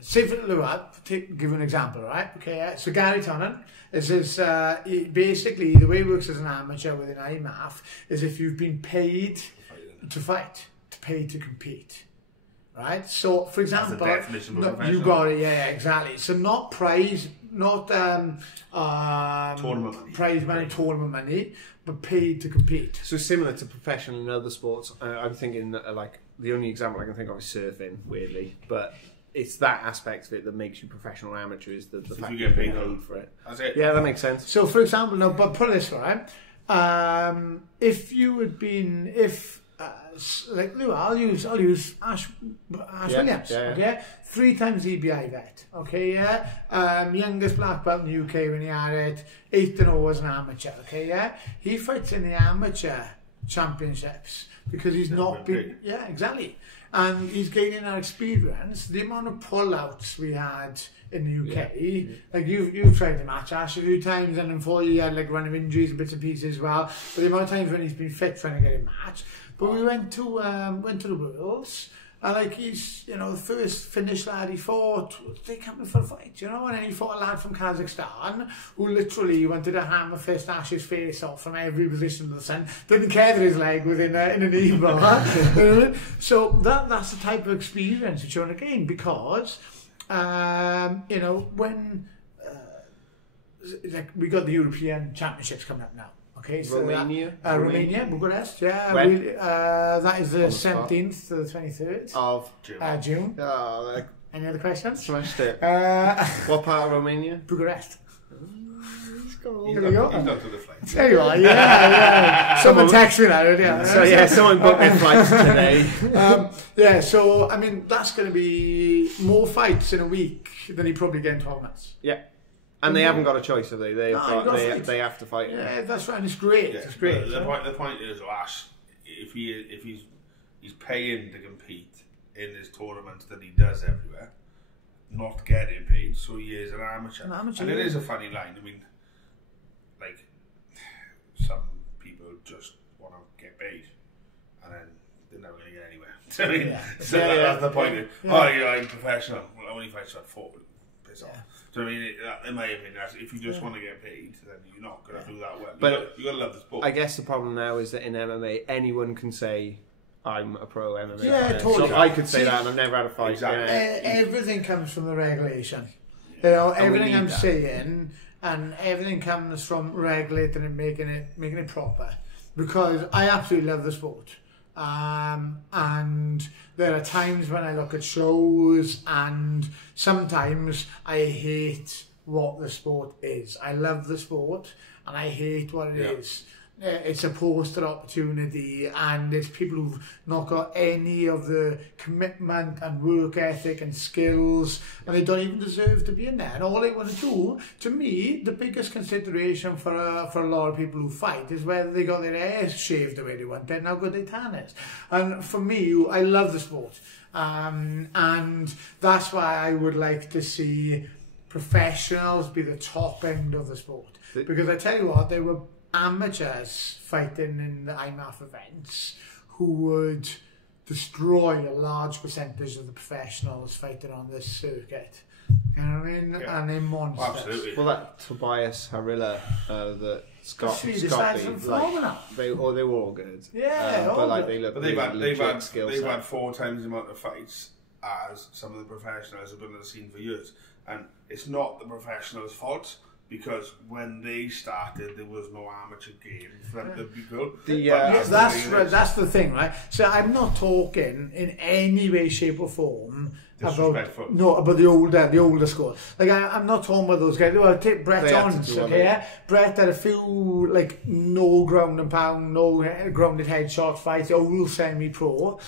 say for give you an example, right? Okay, so Gary Tonin is basically the way it works as an amateur within IMAF is if you've been paid to fight, paid to compete. Right, so for example, you got it, yeah, exactly. So not prize, not tournament money. Prize money, tournament money, but paid to compete. So similar to professional in other sports. I'm thinking like the only example I can think of is surfing, weirdly, but it's that aspect of it that makes you professional amateur is the fact you get paid for it. That's it. Yeah, that makes sense. So for example, now, but put it this way, right? If you had been, like I'll use Ash Williams, okay? 3 times EBI vet, okay, yeah? Youngest black belt in the UK when he had it, 8-0 as an amateur, okay, yeah? He fights in the amateur championships because he's not been, yeah, exactly. And he's gaining our experience. The amount of pull-outs we had in the UK, like you've tried to match Ash a few times, and unfortunately he had like run of injuries and bits and pieces as well. But the amount of times when he's been fit trying to get a match. But we went to the Worlds, and like he's, you know, the first Finnish lad he fought, they coming for a fight, you know, and then he fought a lad from Kazakhstan who literally wanted to hammer fist Ash's face off from every position of the sun, didn't care that his leg was in a knee bar. So that's the type of experience that you're going to gain because, you know, when like we got the European Championships coming up now. Okay, so Romania, Bucharest, yeah. When? That is the 17th to the 23rd of June. Oh, any other questions? Smashed it. What part of Romania? Bucharest. He's not to the flight. There you are, yeah. Someone texted me that, yeah. So yeah, someone booked their flights today. Yeah, so I mean that's going to be more fights in a week than he probably get in 12 months. Yeah. And they haven't got a choice, have they? They have to fight. Yeah, that's right. And it's great. Yeah, it's great. The point is, Ash, if he's paying to compete in his tournaments that he does everywhere, not getting paid, so he is an amateur. And it is a funny line. I mean, like some people just want to get paid, and then they're never going to get anywhere. I mean, so that's the point. Oh, you're professional. Well, how many fights have 4? Piss off. So I mean, in my opinion, if you just want to get paid, then you're not going to do that well. But you got to love the sport. I guess the problem now is that in MMA, anyone can say, I'm a pro MMA yeah, fighter. totally. So I could say that, and I've never had a fight. Exactly. Everything comes from the regulation. You know, everything I'm saying, and everything comes from regulating and making it proper. Because I absolutely love the sport. And there are times when I look at shows, and sometimes I hate what the sport is. I love the sport, and I hate what it is. It's a poster opportunity, and it's people who've not got any of the commitment and work ethic and skills, and they don't even deserve to be in there. And all they want to do, to me, the biggest consideration for a lot of people who fight is whether they got their hair shaved the way they want it and how good their tan is. And for me, I love the sport, and that's why I would like to see professionals be the top end of the sport. Because I tell you what, they were amateurs fighting in the IMAF events who would destroy a large percentage of the professionals fighting on this circuit. You know what I mean? And they're monsters. Absolutely. Well, that Tobias Harilla, the Scotty, like, they were all good. Yeah, but like they look. But they've had 4 times the amount of fights as some of the professionals have been on the scene for years, and it's not the professionals' fault. Because when they started, there was no amateur game for them to be good. That's the thing, right? So I'm not talking in any way, shape, or form about the older school. Like I'm not talking about those guys. Well, take Brett Johns, okay? Yeah? Brett had a few like no ground and pound, no grounded headshot fights, all semi-pro.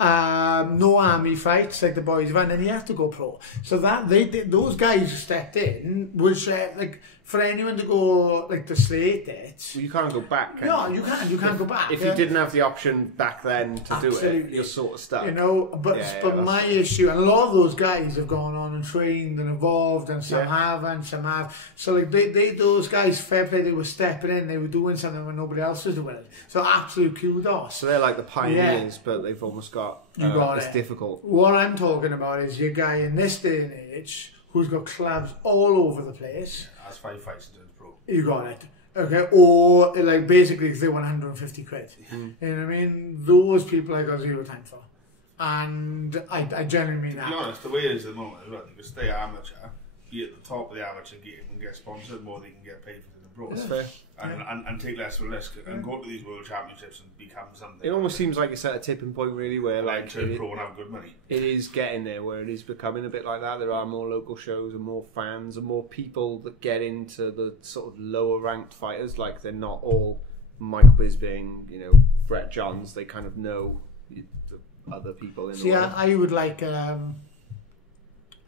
No army fights like the boys have had, and you have to go pro. So that those guys who stepped in, which like for anyone to go like to slate it. Well, you can't go back. You can't go back. If you didn't have the option back then to do it, you're sort of stuck. You know, but my issue, and a lot of those guys have gone on and trained and evolved, and some have and some have. So like those guys, fair play, they were stepping in, they were doing something when nobody else was doing it. So absolute kudos. So they're like the pioneers, but they've almost got. It's difficult. What I'm talking about is your guy in this day and age who's got clubs all over the place. That's 5 fights into the pro. You got it. Okay, or like basically if they want 150 quid. You know what I mean? Those people I got zero time for. And I genuinely mean that. To be honest, the way it is at the moment as well, they can stay amateur, be at the top of the amateur game and get sponsored more than they can get paid for the pro. That's fair. And take less of a risk and go to these world championships and become something. It almost seems like it's at a tipping point really where like turn pro and have good money. It is getting there where it is becoming a bit like that. There are more local shows and more fans and more people that get into the sort of lower ranked fighters. Like they're not all Michael Bisping, Brett Johns. They kind of know the other people in the world. Yeah, I would like I'd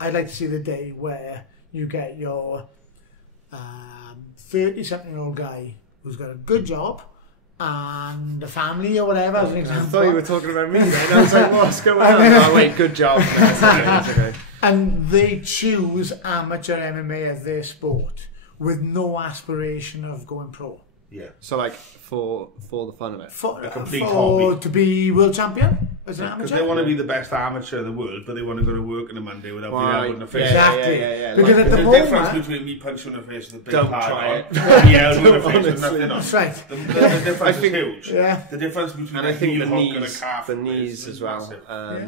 like to see the day where you get your 30-something-year-old guy who's got a good job and a family or whatever, as an example. I thought you were talking about me then. I was like, what's going on? Oh, wait, good job. No, it's okay. And they choose amateur MMA as their sport with no aspiration of going pro. Yeah. So, like, for the fun of it? A complete hobby. To be world champion as an amateur? Because they want to be the best amateur in the world, but they want to go to work on a Monday without being elbowed in the face. Exactly. Yeah. Because like, at the the moment... difference between me punching in the face with a big don't pad try it. the elbow in the face with nothing on. That's right. The difference is huge. Yeah. The difference between and I think the knees, the knees as well,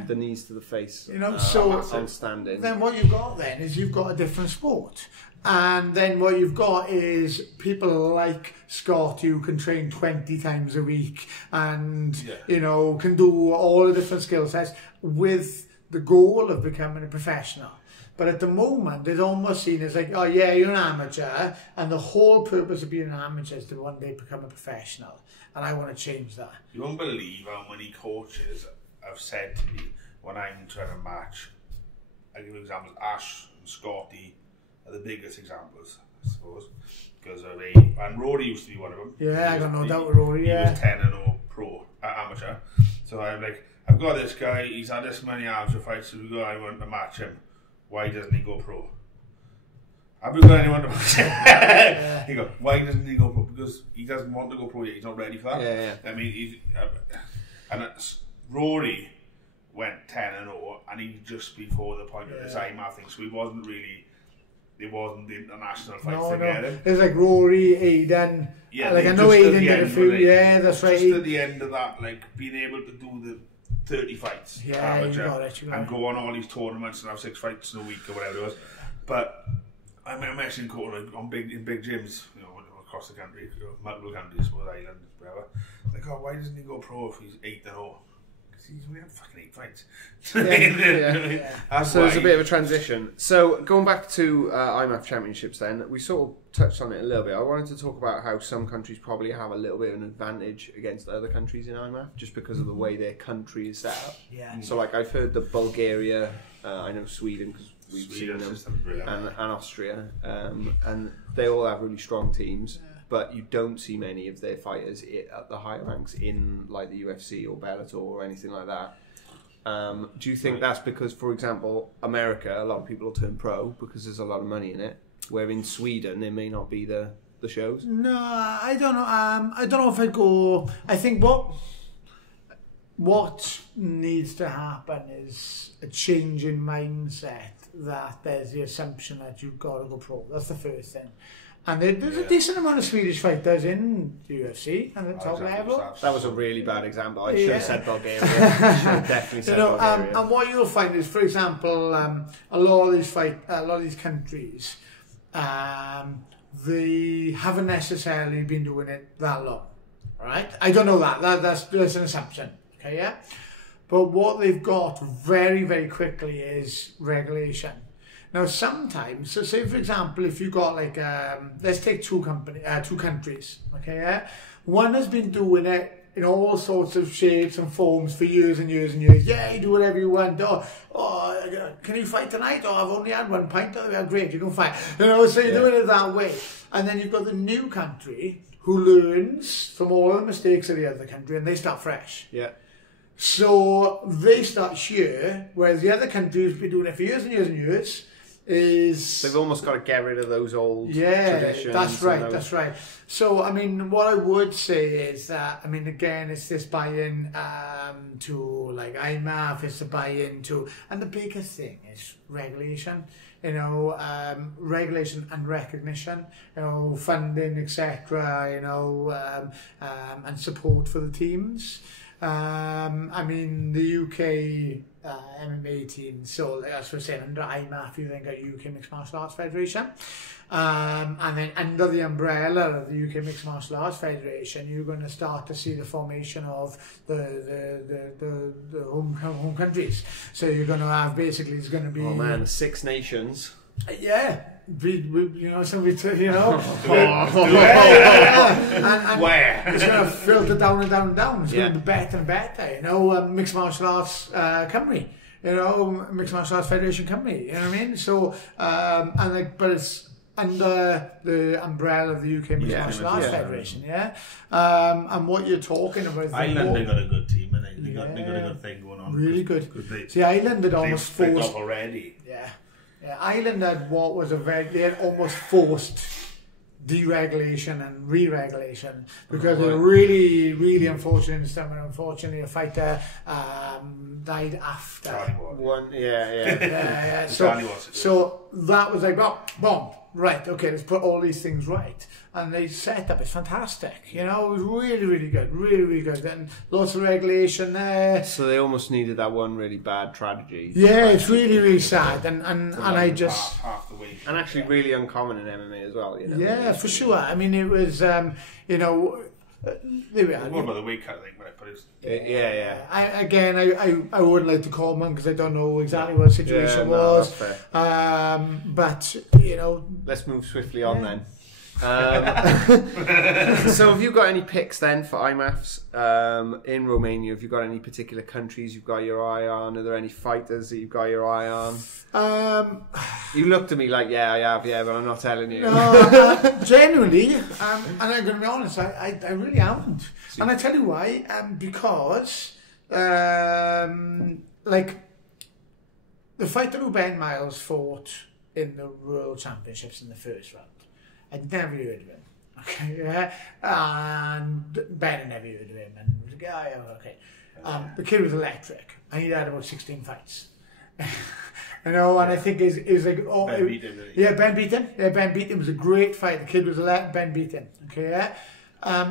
the knees to the face. So on standing. Then what you've got then is you've got a different sport. And then what you've got is people like Scott who can train 20 times a week and, can do all the different skill sets with the goal of becoming a professional. But at the moment, it's almost seen as like, oh yeah, you're an amateur, and the whole purpose of being an amateur is to one day become a professional. And I want to change that. You won't believe how many coaches have said to me when I'm trying to match, I give you examples, Ash and Scotty are the biggest examples, I suppose, because and Rory used to be one of them. Yeah, I got no doubt with Rory. He was 10-0 pro amateur. So I'm like, I've got this guy. He's had this many amateur fights. So I want to match him. Why doesn't he go pro? Have we got anyone to match him? He goes, why doesn't he go pro? Because he doesn't want to go pro yet. He's not ready for that. Yeah. I mean, Rory went 10-0, and he'd just before the point of his IMAF thing, so he wasn't really. It wasn't the international fight thing. No. It was like Rory, Aidan. Yeah, like I know Aidan did a few. Yeah, that's right. Just at the end of that, like being able to do the 30 fights, amateur, and go on all these tournaments and have 6 fights in a week or whatever it was. But I mentioned going in big gyms, across the country, multiple countries, South Island, whatever. Like, oh, why doesn't he go pro if he's 8-0? We had fucking 8 fights. So there's a bit of a transition. So going back to IMAF championships then, we sort of touched on it a little bit. I wanted to talk about how some countries probably have a little bit of an advantage against other countries in IMAF just because of the way their country is set up. Yeah. So like I've heard that Bulgaria, I know Sweden because we've seen them, and Austria, and they all have really strong teams. But you don't see many of their fighters at the higher ranks in like the UFC or Bellator or anything like that. Do you think that's because, for example, America, a lot of people will turn pro because there's a lot of money in it, where in Sweden there may not be the shows? No, I don't know. I don't know if I go. I think what needs to happen is a change in mindset that there's the assumption that you've got to go pro. That's the first thing. And there's a decent amount of Swedish fighters in the UFC and the top level. That was a really bad example. I should have said Bulgaria. I should have definitely said Bulgaria. And what you'll find is, for example, a lot of these countries, they haven't necessarily been doing it that long. Right? I don't know that. That's an assumption. Okay, yeah. But what they've got very, very quickly is regulation. Now, sometimes, so say for example, if you got like, let's take two countries, okay, yeah? One has been doing it in all sorts of shapes and forms for years and years and years. Yeah, you do whatever you want. Oh, can you fight tonight? Oh, I've only had 1 pint. Oh, yeah, great, you can fight. So you're doing it that way. And then you've got the new country who learns from all the mistakes of the other country and they start fresh. Yeah. So they start here, whereas the other country has been doing it for years and years and years. They've almost got to get rid of those old traditions. That's right. So, I mean, what I would say is that, I mean, again, it's this buy-in to, like, IMAF, it's a buy-in to, and the biggest thing is regulation, regulation and recognition, funding, etc., and support for the teams. I mean, the UK MMA team, so as we're saying, under IMAF, you then got UK Mixed Martial Arts Federation. And then under the umbrella of the UK Mixed Martial Arts Federation, you're going to start to see the formation of the home countries. So you're going to have, basically, it's going to be... Oh man, the 6 nations. Yeah. Somebody to, And where? It's going to filter down and down and down. It's going to be better and better. Mixed Martial Arts company, Mixed Martial Arts Federation company, you know what I mean? So, but it's under the umbrella of the UK Mixed Martial Arts Federation, and what you're talking about... Ireland, they got a good team, and they got a good thing going on. Really good. See, Ireland had almost forced... already. Yeah, Ireland had they had almost forced deregulation and re-regulation because they were really, really unfortunate in summer. Unfortunately, a fighter died after. One, So that was like, boom, right, okay, let's put all these things right. And they set up, it's fantastic, it was really, really good, really, really good, and lots of regulation there. So they almost needed that one really bad tragedy. Yeah, it's really, really sad, and I just... Half the week. And actually really uncommon in MMA as well, Yeah, for sure. I mean, it was, there we are. More about the week, I think, but it's... Yeah. I wouldn't like to comment because I don't know exactly what the situation was. That's fair. But, Let's move swiftly on then. So have you got any picks then for IMAFs in Romania? Have you got any particular countries you've got your eye on? Are there any fighters that you've got your eye on? You looked at me like, yeah, I have, but I'm not telling you. No, genuinely, and I'm going to be honest, I really haven't. And I tell you why, because like the fighter who Ben Miles fought in the World Championships in the first round, I'd never heard of him. Okay, and Ben had never heard of him, and was like, okay. The kid was electric, and he'd had about 16 fights. You know, and I think is like, oh, Ben beat him, didn't he? yeah, Ben beat him. Yeah, Ben beat him. It was a great fight. The kid was electric. Ben beat him. Okay, yeah.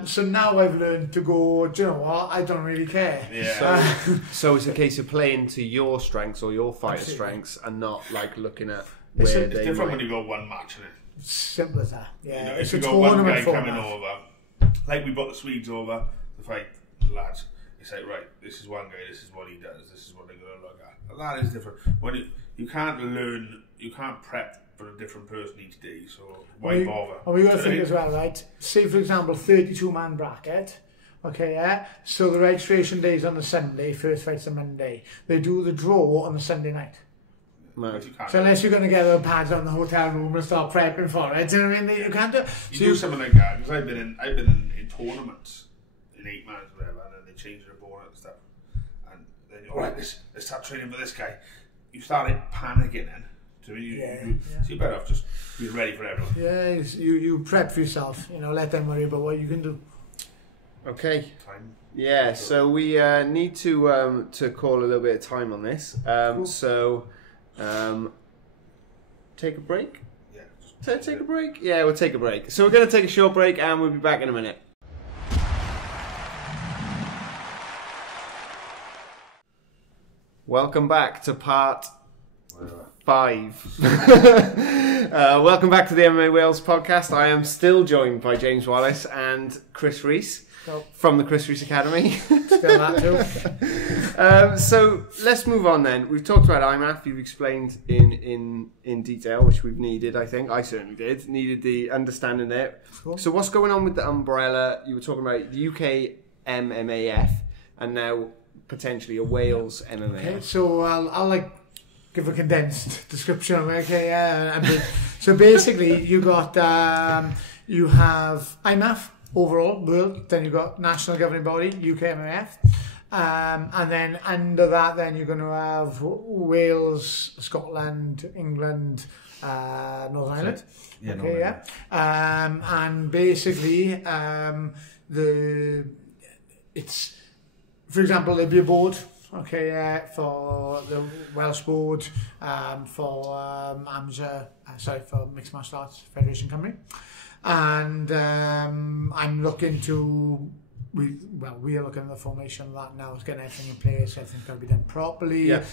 So now I've learned to go, do you know what? I don't really care. Yeah. So it's a case of playing to your strengths or your fighter strengths, and not like looking at where It's they different might... when you got one match in it. Simple as that. Yeah, You know, it's if a you got one guy tournament coming format. over, like we brought the Swedes over to fight the lads. It's like, right, this is one guy, this is what he does, this is what they're going to look at. And that is different. When you can't learn, you can't prep for a different person each day, so why bother? And we got to think as well, right? Say, for example, 32-man bracket. Okay, yeah. So the registration day is on the Sunday, first fight's the Monday. They do the draw on the Sunday night. But you can't So unless you're going to get the pads on the hotel room and start prepping for it, do you know what I mean? You can't do. You So do something like that, because I've been in tournaments in 8 months, whatever, and then they change their opponent and stuff. And then, all right, let's start training for this guy. You started panicking then. So you're better off just being ready for everyone. yeah, you prep for yourself. You know, let them worry about what you can do. Okay. Time. Yeah, so we need to call a little bit of time on this. Cool. So, take a break? Yeah. Take a break? Yeah, we'll take a break. So we're going to take a short break and we'll be back in a minute. Welcome back to part 5. Welcome back to the MMA Wales podcast. I am still joined by James Wallace and Chris Rees from the Chris Rees Academy. Still that too. So let's move on then. We've talked about IMAF. You've explained in detail, which we've needed, I think. I certainly did. Needed the understanding there. Cool. So what's going on with the umbrella? You were talking about the UK MMAF and now potentially a Wales MMA. Okay, so I'll like give a condensed description of it. Okay, yeah. So basically, you got you have IMAF overall world, then you got national governing body UK MMF, and then under that, then you're going to have Wales, Scotland, England, Northern Ireland. Yeah, okay, yeah. And basically, it's, for example, there'd be a board, okay, for the Welsh board, for for Mixed Martial Arts Federation Company, and I'm looking to. We are looking at the formation of that now. It's getting everything in place. Everything's got to be done properly. Yeah.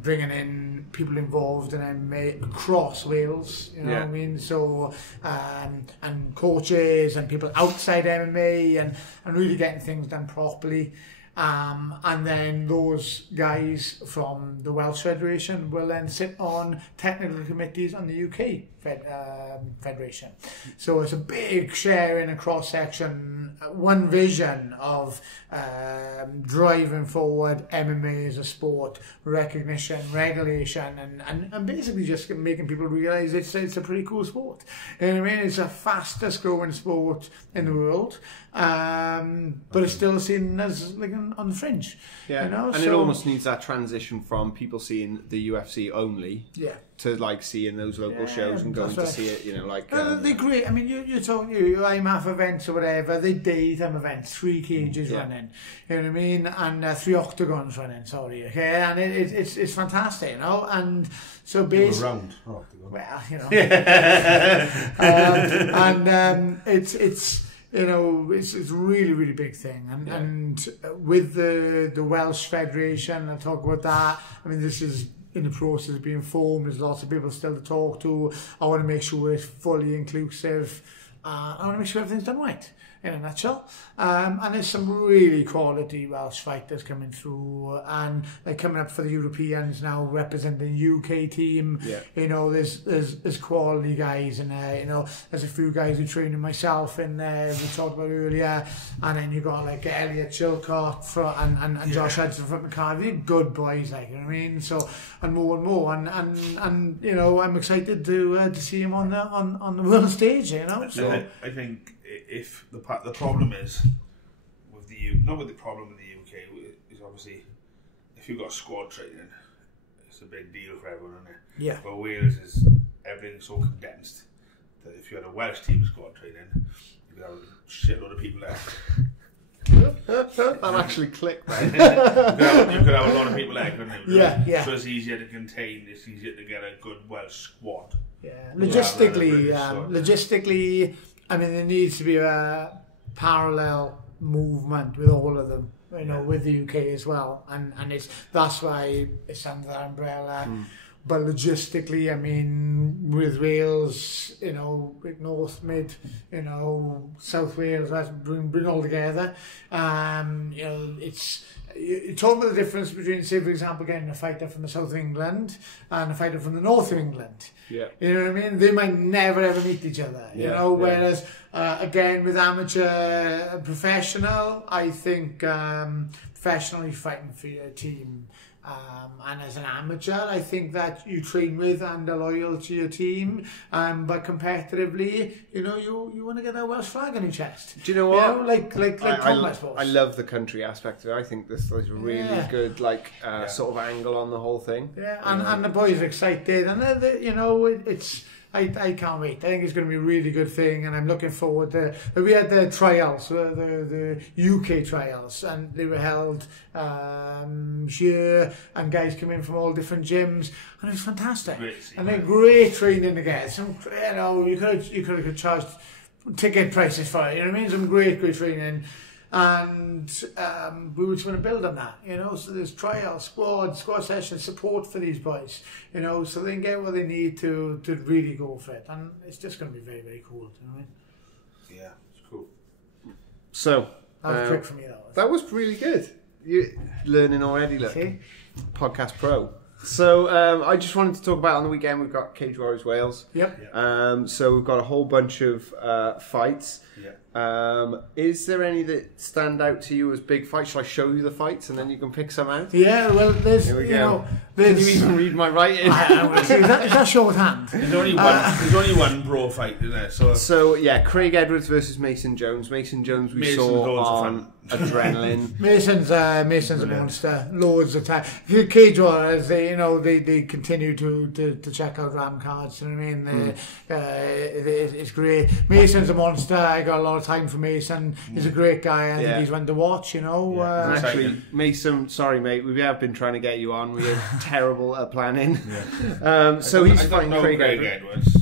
Bringing in people involved in MMA across Wales. You know what I mean? So and coaches and people outside MMA and really getting things done properly. And then those guys from the Welsh Federation will then sit on technical committees on the UK Federation. So it's a big sharing and cross-section, one vision of driving forward MMA as a sport, recognition, regulation, and basically just making people realise it's a pretty cool sport. You know what I mean? It's the fastest growing sport in the world, but it's still seen as like on the fringe. Yeah, you know? And it almost needs that transition from people seeing the UFC only to like seeing those local shows and going to see it, you know, like... they're great. I mean, you're talking your IMAF events or whatever, they daytime events, 3 cages running, you know what I mean, and 3 octagons running, sorry, okay, and it's fantastic, you know, and so basically... Round octagon. Well, you know. It's you know, it's a really, really big thing. And with the Welsh Federation, I'll talk about that. I mean, this is in the process of being formed. There's lots of people still to talk to. I want to make sure it's fully inclusive. I want to make sure everything's done right, in a nutshell. And there's some really quality Welsh fighters coming through, and they're coming up for the Europeans now, representing the UK team. You know, there's quality guys in there. You know, there's a few guys who trained myself in there, we talked about earlier, and then you got like Elliot Chilcott and Josh Hudson from McCarthy. They're good boys, like, you know what I mean. So and more, and you know, I'm excited to see him on the world stage. You know, so I think if the problem is with not with the problem with the UK is obviously if you've got squad training, it's a big deal for everyone, isn't it? Yeah. But Wales is everything's so condensed that if you had a Welsh team squad training, you could have a shitload of people there. That actually clicked, man. You could have a lot of people there, couldn't you? Yeah. So it's easier to contain. It's easier to get a good Welsh squad. Yeah. Logistically, I mean, there needs to be a parallel movement with all of them. You know, with the UK as well, and that's why it's under that umbrella. But logistically, I mean, with Wales, you know, North, Mid, you know, South Wales, that's bring all together. You know, you talk about the difference between, say, for example, getting a fighter from the south of England and a fighter from the north of England. Yeah. You know what I mean? They might never ever meet each other. You know, whereas again with amateur, professional, I think professional, you're fighting for your team. And as an amateur, I think that you train with and are loyal to your team. But competitively, you know, you want to get that Welsh flag on your chest. Do you know what? You know, like combat sports. I love the country aspect of it. I think this is a really good, sort of angle on the whole thing. Yeah, and the boys are excited, and you know, it's. I can't wait. I think it's going to be a really good thing, and I'm looking forward to. We had the trials, the UK trials, and they were held here, and guys come in from all different gyms, and it was fantastic. And they're great training to get. Some, you know, you could have charged ticket prices for it. You know what I mean? Some great training. And we were just going to build on that, you know. So there's trials, squad sessions, support for these boys, you know, so they can get what they need to really go for it. And it's just going to be very, very cool, you know what I mean? Yeah, it's cool. So that was quick for me. That was really good. You're learning already, look. See? Podcast Pro. So I just wanted to talk about on the weekend we've got Cage Warriors Wales. Yep. So we've got a whole bunch of fights. Yeah. Is there any that stand out to you as big fights? Shall I show you the fights and then you can pick some out? Yeah, well, there's, Here we you go. know... Can you even read my writing? Is that shorthand? There's only one bro fight, isn't there? So yeah, Craig Edwards versus Mason Jones. Mason Jones saw on Adrenaline. Mason's a monster. Loads of time. Cage Warriors, they continue to check out RAM cards. You know what I mean? It's great. Mason's a monster. I got a lot of time for Mason. He's a great guy. I think he's one to watch. You know. Actually, Mason, sorry mate, we have been trying to get you on. We are terrible at planning. So he's fighting Craig Edwards.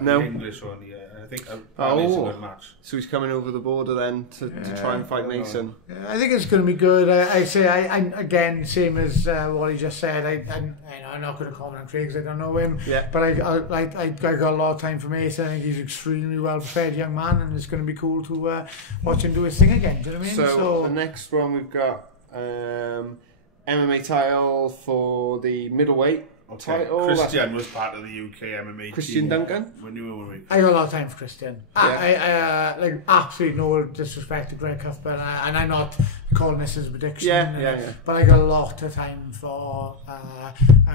No. English or I think it's a good match. So he's coming over the border then to try and fight Mason. Yeah, I think it's going to be good. I say, again, same as what he just said. I'm not going to comment on Craig because I don't know him. Yeah. But I got a lot of time for Mason. I think he's an extremely well prepared young man, and it's going to be cool to watch him do his thing again. Do you know what I mean? So the next one we've got MMA title for the middleweight. Title. Christian was part of the UK MMA Christian team. Duncan? I got a lot of time for Christian. I like absolutely no disrespect to Greg Cuthbert, and I'm not calling this as a prediction. But I got a lot of time for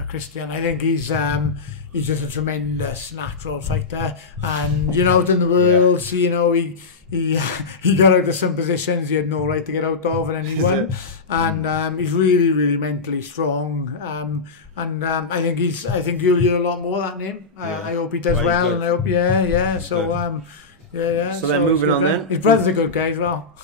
Christian. I think he's just a tremendous natural fighter, and out in the world, he got out of some positions he had no right to get out of, and then he won. And he's really, really mentally strong. And I think you'll hear a lot more of that name. I hope he does well, and I hope So So then moving on then. His brother's a good guy as well.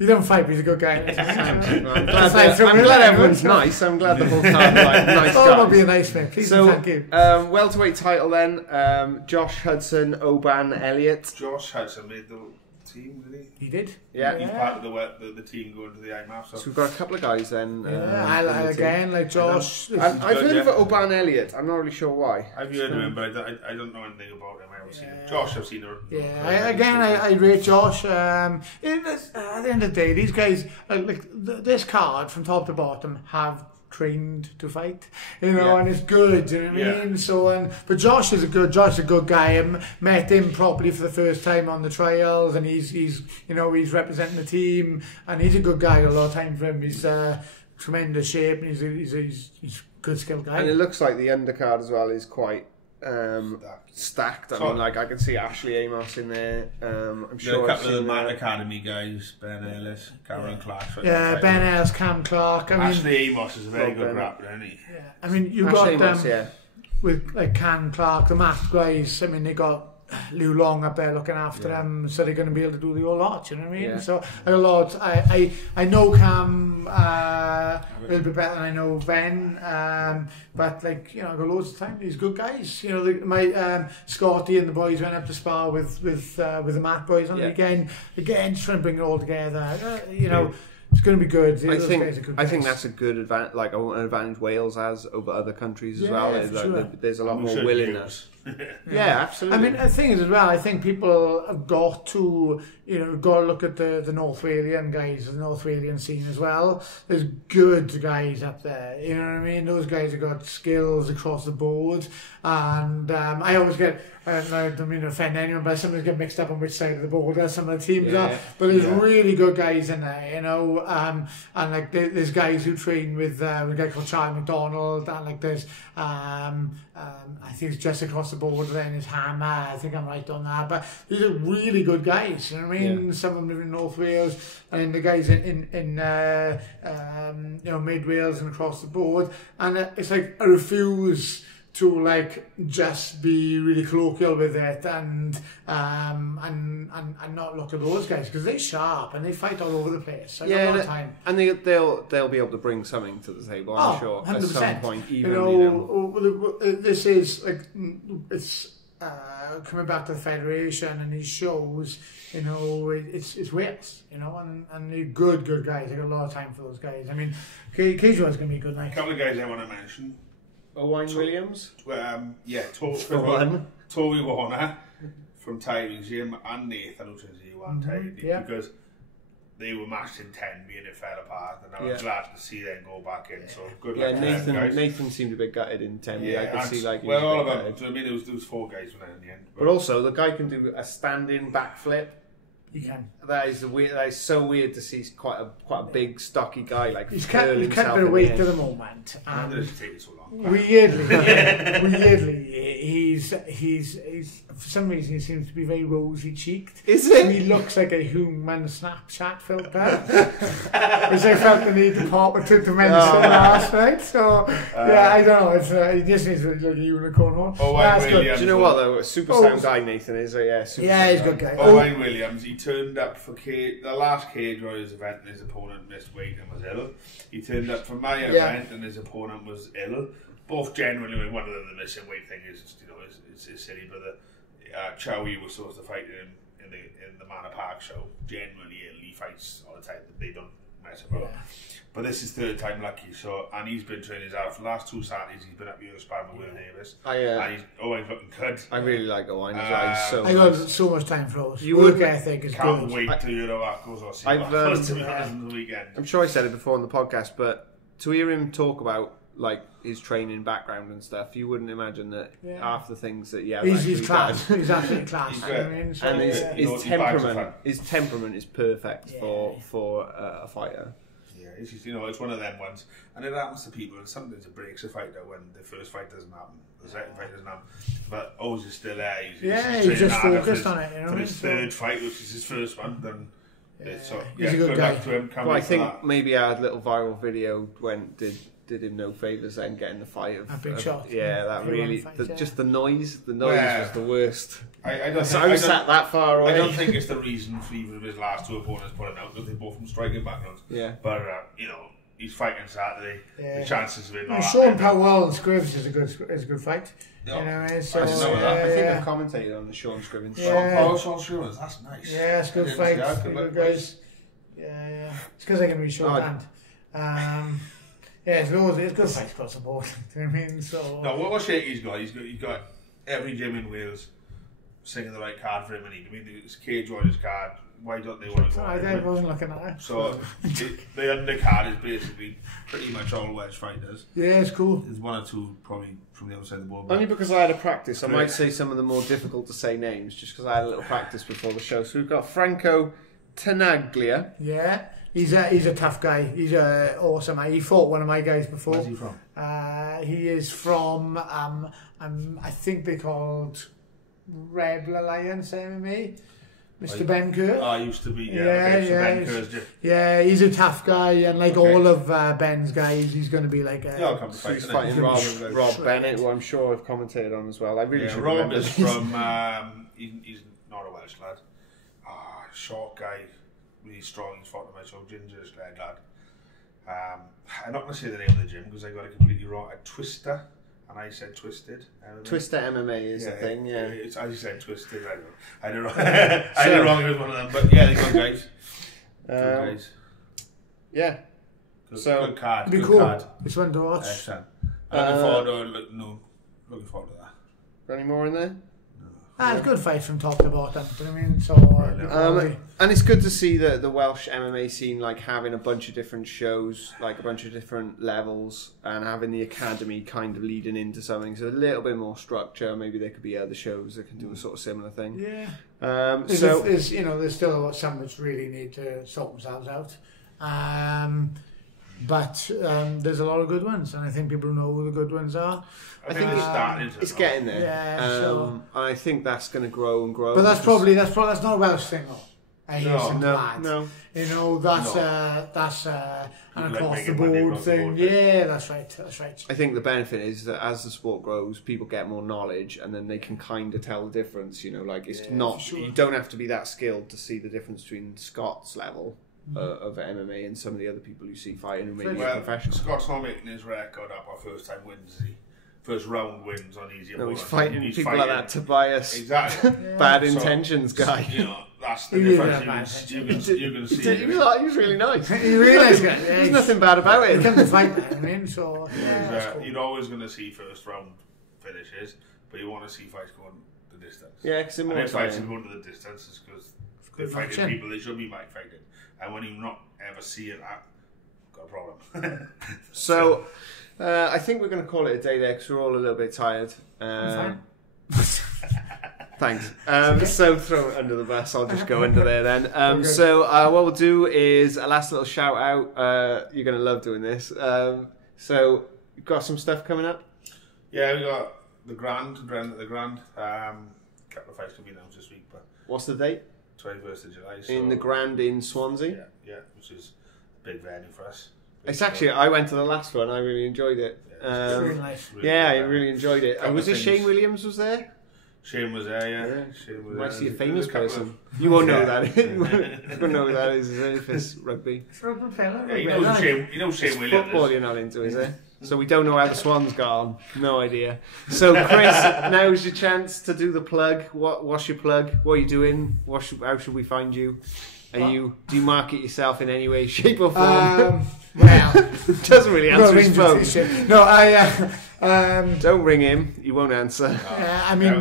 He don't fight, but he's a good guy. I'm glad everyone's nice. I'm glad the whole time nice guys. I'll be a nice man. Please and thank you. Welterweight title then. Josh Hudson, Oban Elliott. Josh Hudson made the team, did he? He did. Yeah. He's part of the team going to the IMAF. So we've got a couple of guys then. Again, like Josh. I've heard of Oban Elliott. I'm not really sure why. I've heard of him, but I don't know anything about him. I haven't seen him. Josh, I've seen her. I rate Josh. At the end of the day, these guys, this card from top to bottom, have trained to fight, and it's good, you know what I mean? So, but Josh is a good guy. I met him properly for the first time on the trials, and he's representing the team, and he's a good guy. A lot of time for him. He's tremendous shape, and he's a good skilled guy. And it looks like the undercard as well is quite stacked. I mean, I can see Ashley Amos in there. I'm sure a couple of the Matt Academy guys, Ben Ellis, Cameron Clark. Ben Ellis, Cam Clark. Ashley Amos is a very good grappler, isn't he? Yeah, I mean, you got with like Cam Clark, the Matt guys. I mean, they got Liu Long up there looking after them, so they're going to be able to do the whole lot, you know what I mean? Yeah. So a lot. I know Cam a little bit better than I know Ben, but like, you know, I got loads of time. These good guys, you know. My Scotty and the boys went up to spar with the Mac boys on the weekend. Again, trying to bring it all together. You know. It's going to be good. I think that's a good advantage, like an advantage Wales has over other countries as well. Sure. There's a lot more willingness. Yeah, absolutely. I mean, the thing is as well, I think people have got to, you know, got to look at the North Walian guys, the North Walian scene as well. There's good guys up there, you know what I mean? Those guys have got skills across the board, and I always get, I don't mean to offend anyone, but sometimes get mixed up on which side of the border some of the teams are. But there's really good guys in there, you know, and like there's guys who train with a guy called Charlie McDonald, and like there's I think it's just across the border then is Hammer. I think I'm right on that. But these are really good guys, you know what I mean? Yeah. Some of them live in North Wales, and the guys in you know, Mid Wales and across the board. And it's like I refuse to like just be really colloquial with it and not look at those guys, because they're sharp and they fight all over the place. So time. And they'll be able to bring something to the table, I'm sure, 100%. at some point. Even you know, this is like it's coming back to the federation and these shows. You know, it's Wales. You know, and they're good guys. I got a lot of time for those guys. I mean, KJ was going to be a good night. A couple of guys I want to mention. Owain Williams? Toby Warner from Tyree Gym, and Nathan, who's in one time, because they were matched in 10, being it fell apart, and I was glad to see them go back in. So good luck to them, guys. Nathan seemed a bit gutted in 10. I could see like all of them. So, I mean, there was 4 guys in the end. But also, the guy can do a standing backflip. You can. That is so weird to see quite a big, stocky guy like he's kept a bit of weight at the moment. Why did it take so long? Weirdly, he's for some reason he seems to be very rosy cheeked. Is it? And he looks like a human Snapchat filter, which I felt the need to pop to mention last night. So I don't know. He just needs to look like a unicorn one. Do you know what though? A super sound guy Nathan is. He's a good guy. Owain Williams. He turned up for the last Cage Warriors event, and his opponent missed weight and was ill. He turnn up for my event, and his opponent was ill. Both genuinely, one of them, the missing weight thing is, you know, it's silly, but Chow Yee was supposed to fight in the Manor Park show. Genuinely ill, he fights all the time. They don't mess about. Yeah. But this is 3rd time lucky, so, and he's been training his out for the last 2 Saturdays. He's been up here sparring with Will Davis. And Owain's looking good. I really like Owain. I got so much time for those. Your work ethic is can't good. Wait till you know what goes on. The weekend. I'm sure I said it before on the podcast, but to hear him talk about like his training background and stuff, you wouldn't imagine that half the things that he's class. He's absolutely class. And his temperament is perfect for a fighter. Yeah, it's just, you know, it's one of them ones, and it happens to people, and sometimes it breaks a fighter when the first fight doesn't happen, the second fight doesn't happen, but O's is still there. He's just focused on it, you know. For his 3rd fight, which is his first one, then he's a good guy. Luck to him. I think maybe our little viral video did him no favours then getting the fight of a big shot. Yeah, that really just the noise was the worst. I sat that far away. I don't think it's the reason for either of his last 2 opponents pulling out, because they're both from striking backgrounds. Yeah, but you know, he's fighting Saturday. The chances of it. Sean Powell and Scrivs is a good fight. Yep. You know, so, I didn't know that. I think I've commentated on the Sean Scrivens. Sean Scrivens, that's nice. Yeah, it's a good fight. Good guys. Yeah. It's because I can read shorthand. Yeah, it's good fights across the board. Do you know what I mean? So. No, what shape he's got? He's got every gym in Wales singing the right card for him, and I mean, it's Cage Warriors card. Why don't they want to go? I wasn't looking at that. So the undercard is basically pretty much all Welsh fighters. Yeah, it's cool. There's 1 or 2 probably from the other side of the board. Only because I had a practice, I might say some of the more difficult to say names, just because I had a little practice before the show. So we've got Franco Tenaglia. Yeah. He's a tough guy. He's awesome. He fought one of my guys before. Where's he from? He is from I think they called Rebel Alliance MMA. Mr. Ben Kerr. Oh, he used to be. Ben Kerr's yeah, he's a tough guy, and like all of Ben's guys, he's going to be like. He's fighting Rob Bennett, who I'm sure I've commentated on as well. I really should Rob is from. he's not a Welsh lad. Short guy, really strong. He's fought him. So ginger leg lad. I'm not going to say the name of the gym because I got it completely wrong. Twister, and I said Twisted. Twister MMA is a thing, yeah. I said Twisted. I don't know. I did wrong with one of them, but yeah, they're good guys. Good guys. Yeah. Good card. Be good cool. card. It's one to watch. Excellent. Looking forward to that. Got any more in there? It's a good fight from top to bottom. But I mean, so and it's good to see the Welsh MMA scene like having a bunch of different shows, like a bunch of different levels, and having the academy kind of leading into something. So a little bit more structure. Maybe there could be other shows that can do a sort of similar thing. Yeah. There's still some which really need to sort themselves out. But there's a lot of good ones, and I think people know who the good ones are. I think it's getting there. Yeah, and I think that's going to grow and grow. But that's not a Welsh thing, though. No. You know, that's an across the board thing. Yeah, that's right. I think the benefit is that as the sport grows, people get more knowledge, and then they can kind of tell the difference. You know, like it's you don't have to be that skilled to see the difference between Scott's level of MMA and some of the other people you see fighting who maybe are professional. Scott's not making his record up our first time wins, is he? First round wins on easy. No, he's fighting people like that Tobias. Exactly. Bad intentions guy. You know, that's the difference. You can see. He was really nice. He's really nice guy. There's nothing bad about it. He comes to fight, I mean, so cool. You're always going to see first round finishes, but you want to see fights going the distance. Yeah, because if fights are going to the distance, it's because they're fighting people they should be fighting. And when you not ever see it, got a problem. So, I think we're going to call it a day there because we're all a little bit tired. Thanks. So throw it under the bus. I'll just go under there then. Okay. So what we'll do is a last little shout out. You're going to love doing this. So you've got some stuff coming up? Yeah, we got the Grand. Couple of fights to be announced this week. But what's the date? 21st of July. In the Grand in Swansea? Yeah, which is a big venue for us. It's actually, I went to the last one, I really enjoyed it. Really nice. I really enjoyed it. And was it Shane Williams was there? Shane was there, yeah. Shane was there. I see a famous person. You won't know that. You won't know who that is if it's rugby. It's rugby fella. Yeah, you know Shane Williams. Football you're not into, is it? So we don't know how the Swans got on. No idea. So Chris, now's your chance to do the plug. What's your plug? What are you doing? How should we find you? Do you market yourself in any way, shape or form? Well, doesn't really answer his phone. No, don't ring him. He won't answer. I mean,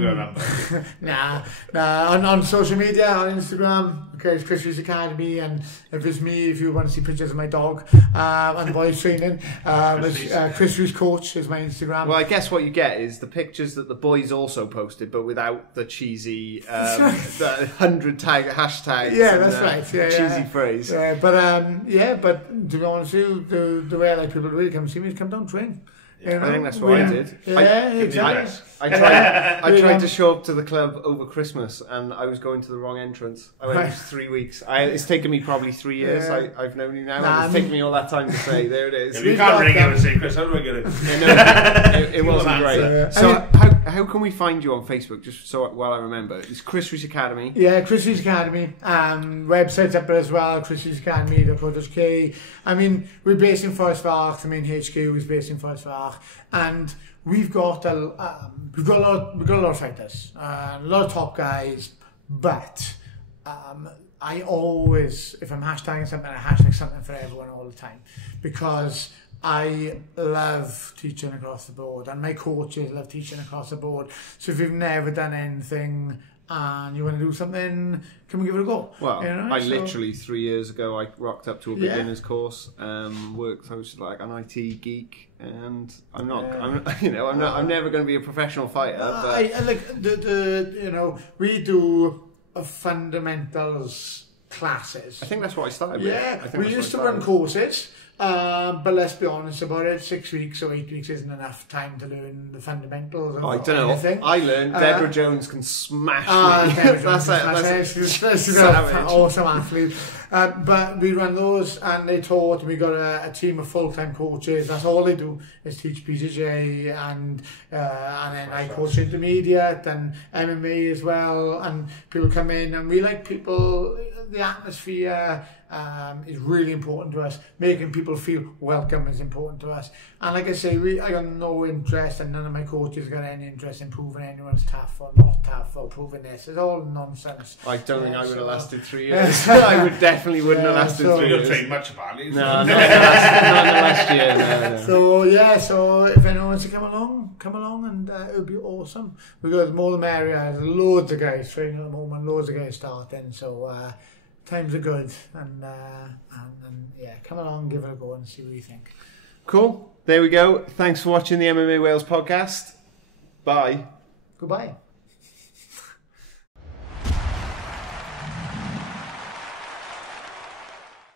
on social media, on Instagram, okay, it's Chris Rees Academy, and if it's me, if you want to see pictures of my dog and the boys training, Chris Rees Coach is my Instagram. Well, I guess what you get is the pictures that the boys also posted, but without the cheesy the 100 hashtags. Yeah, that's right. Yeah, cheesy phrase. But to be honest with you, the way I like people to really come see me is come down train. Yeah, I think that's what I did. Yeah, exactly. I tried to show up to the club over Christmas, and I was going to the wrong entrance. I went 3 weeks. It's taken me probably 3 years. Yeah. I've known you now. And it's taken me all that time to say, there it is. If you can't ring him and say, Chris, how do I get it? It wasn't great. Yeah. So how can we find you on Facebook? Just so while I remember, it's Chris Rees Academy. Yeah, Chris Rees Academy. Website's up there as well, chrisreesacademy.co.uk. I mean, we're based in Forest Park. The main HQ is based in Forest Park, and we've got a lot of fighters, a lot of top guys. But I always, if I'm hashtagging something, I hashtag something for everyone all the time, because I love teaching across the board, and my coaches love teaching across the board. So if you've never done anything and you want to do something, can we give it a go? Well, literally 3 years ago, I rocked up to a beginner's course, I was like an IT geek, and I'm never going to be a professional fighter. But we do fundamentals classes. I think that's what I started with. Yeah, we used to run courses. But let's be honest about it, 6 weeks or 8 weeks isn't enough time to learn the fundamentals of I don't know. anything. I learned Deborah Jones can smash me. That's an awesome athlete. But we run those and they taught, we got a team of full-time coaches. That's all they do is teach PCJ and then I coach intermediate and MMA as well. And people come in and we like people, the atmosphere is really important to us. Making people feel welcome is important to us. And like I say, I got no interest, and none of my coaches got any interest in proving anyone's tough or not tough or proving this. It's all nonsense. I don't think I would have lasted 3 years. I definitely wouldn't have lasted 3 years. You don't train much about it. No, not in the last year. No. So if anyone wants to come along and it'll be awesome. Because more the merrier. There's loads of guys training at the moment, loads of guys starting. So times are good, and yeah, come along, give it a go, and see what you think. Cool. There we go. Thanks for watching the MMA Wales podcast. Bye. Goodbye.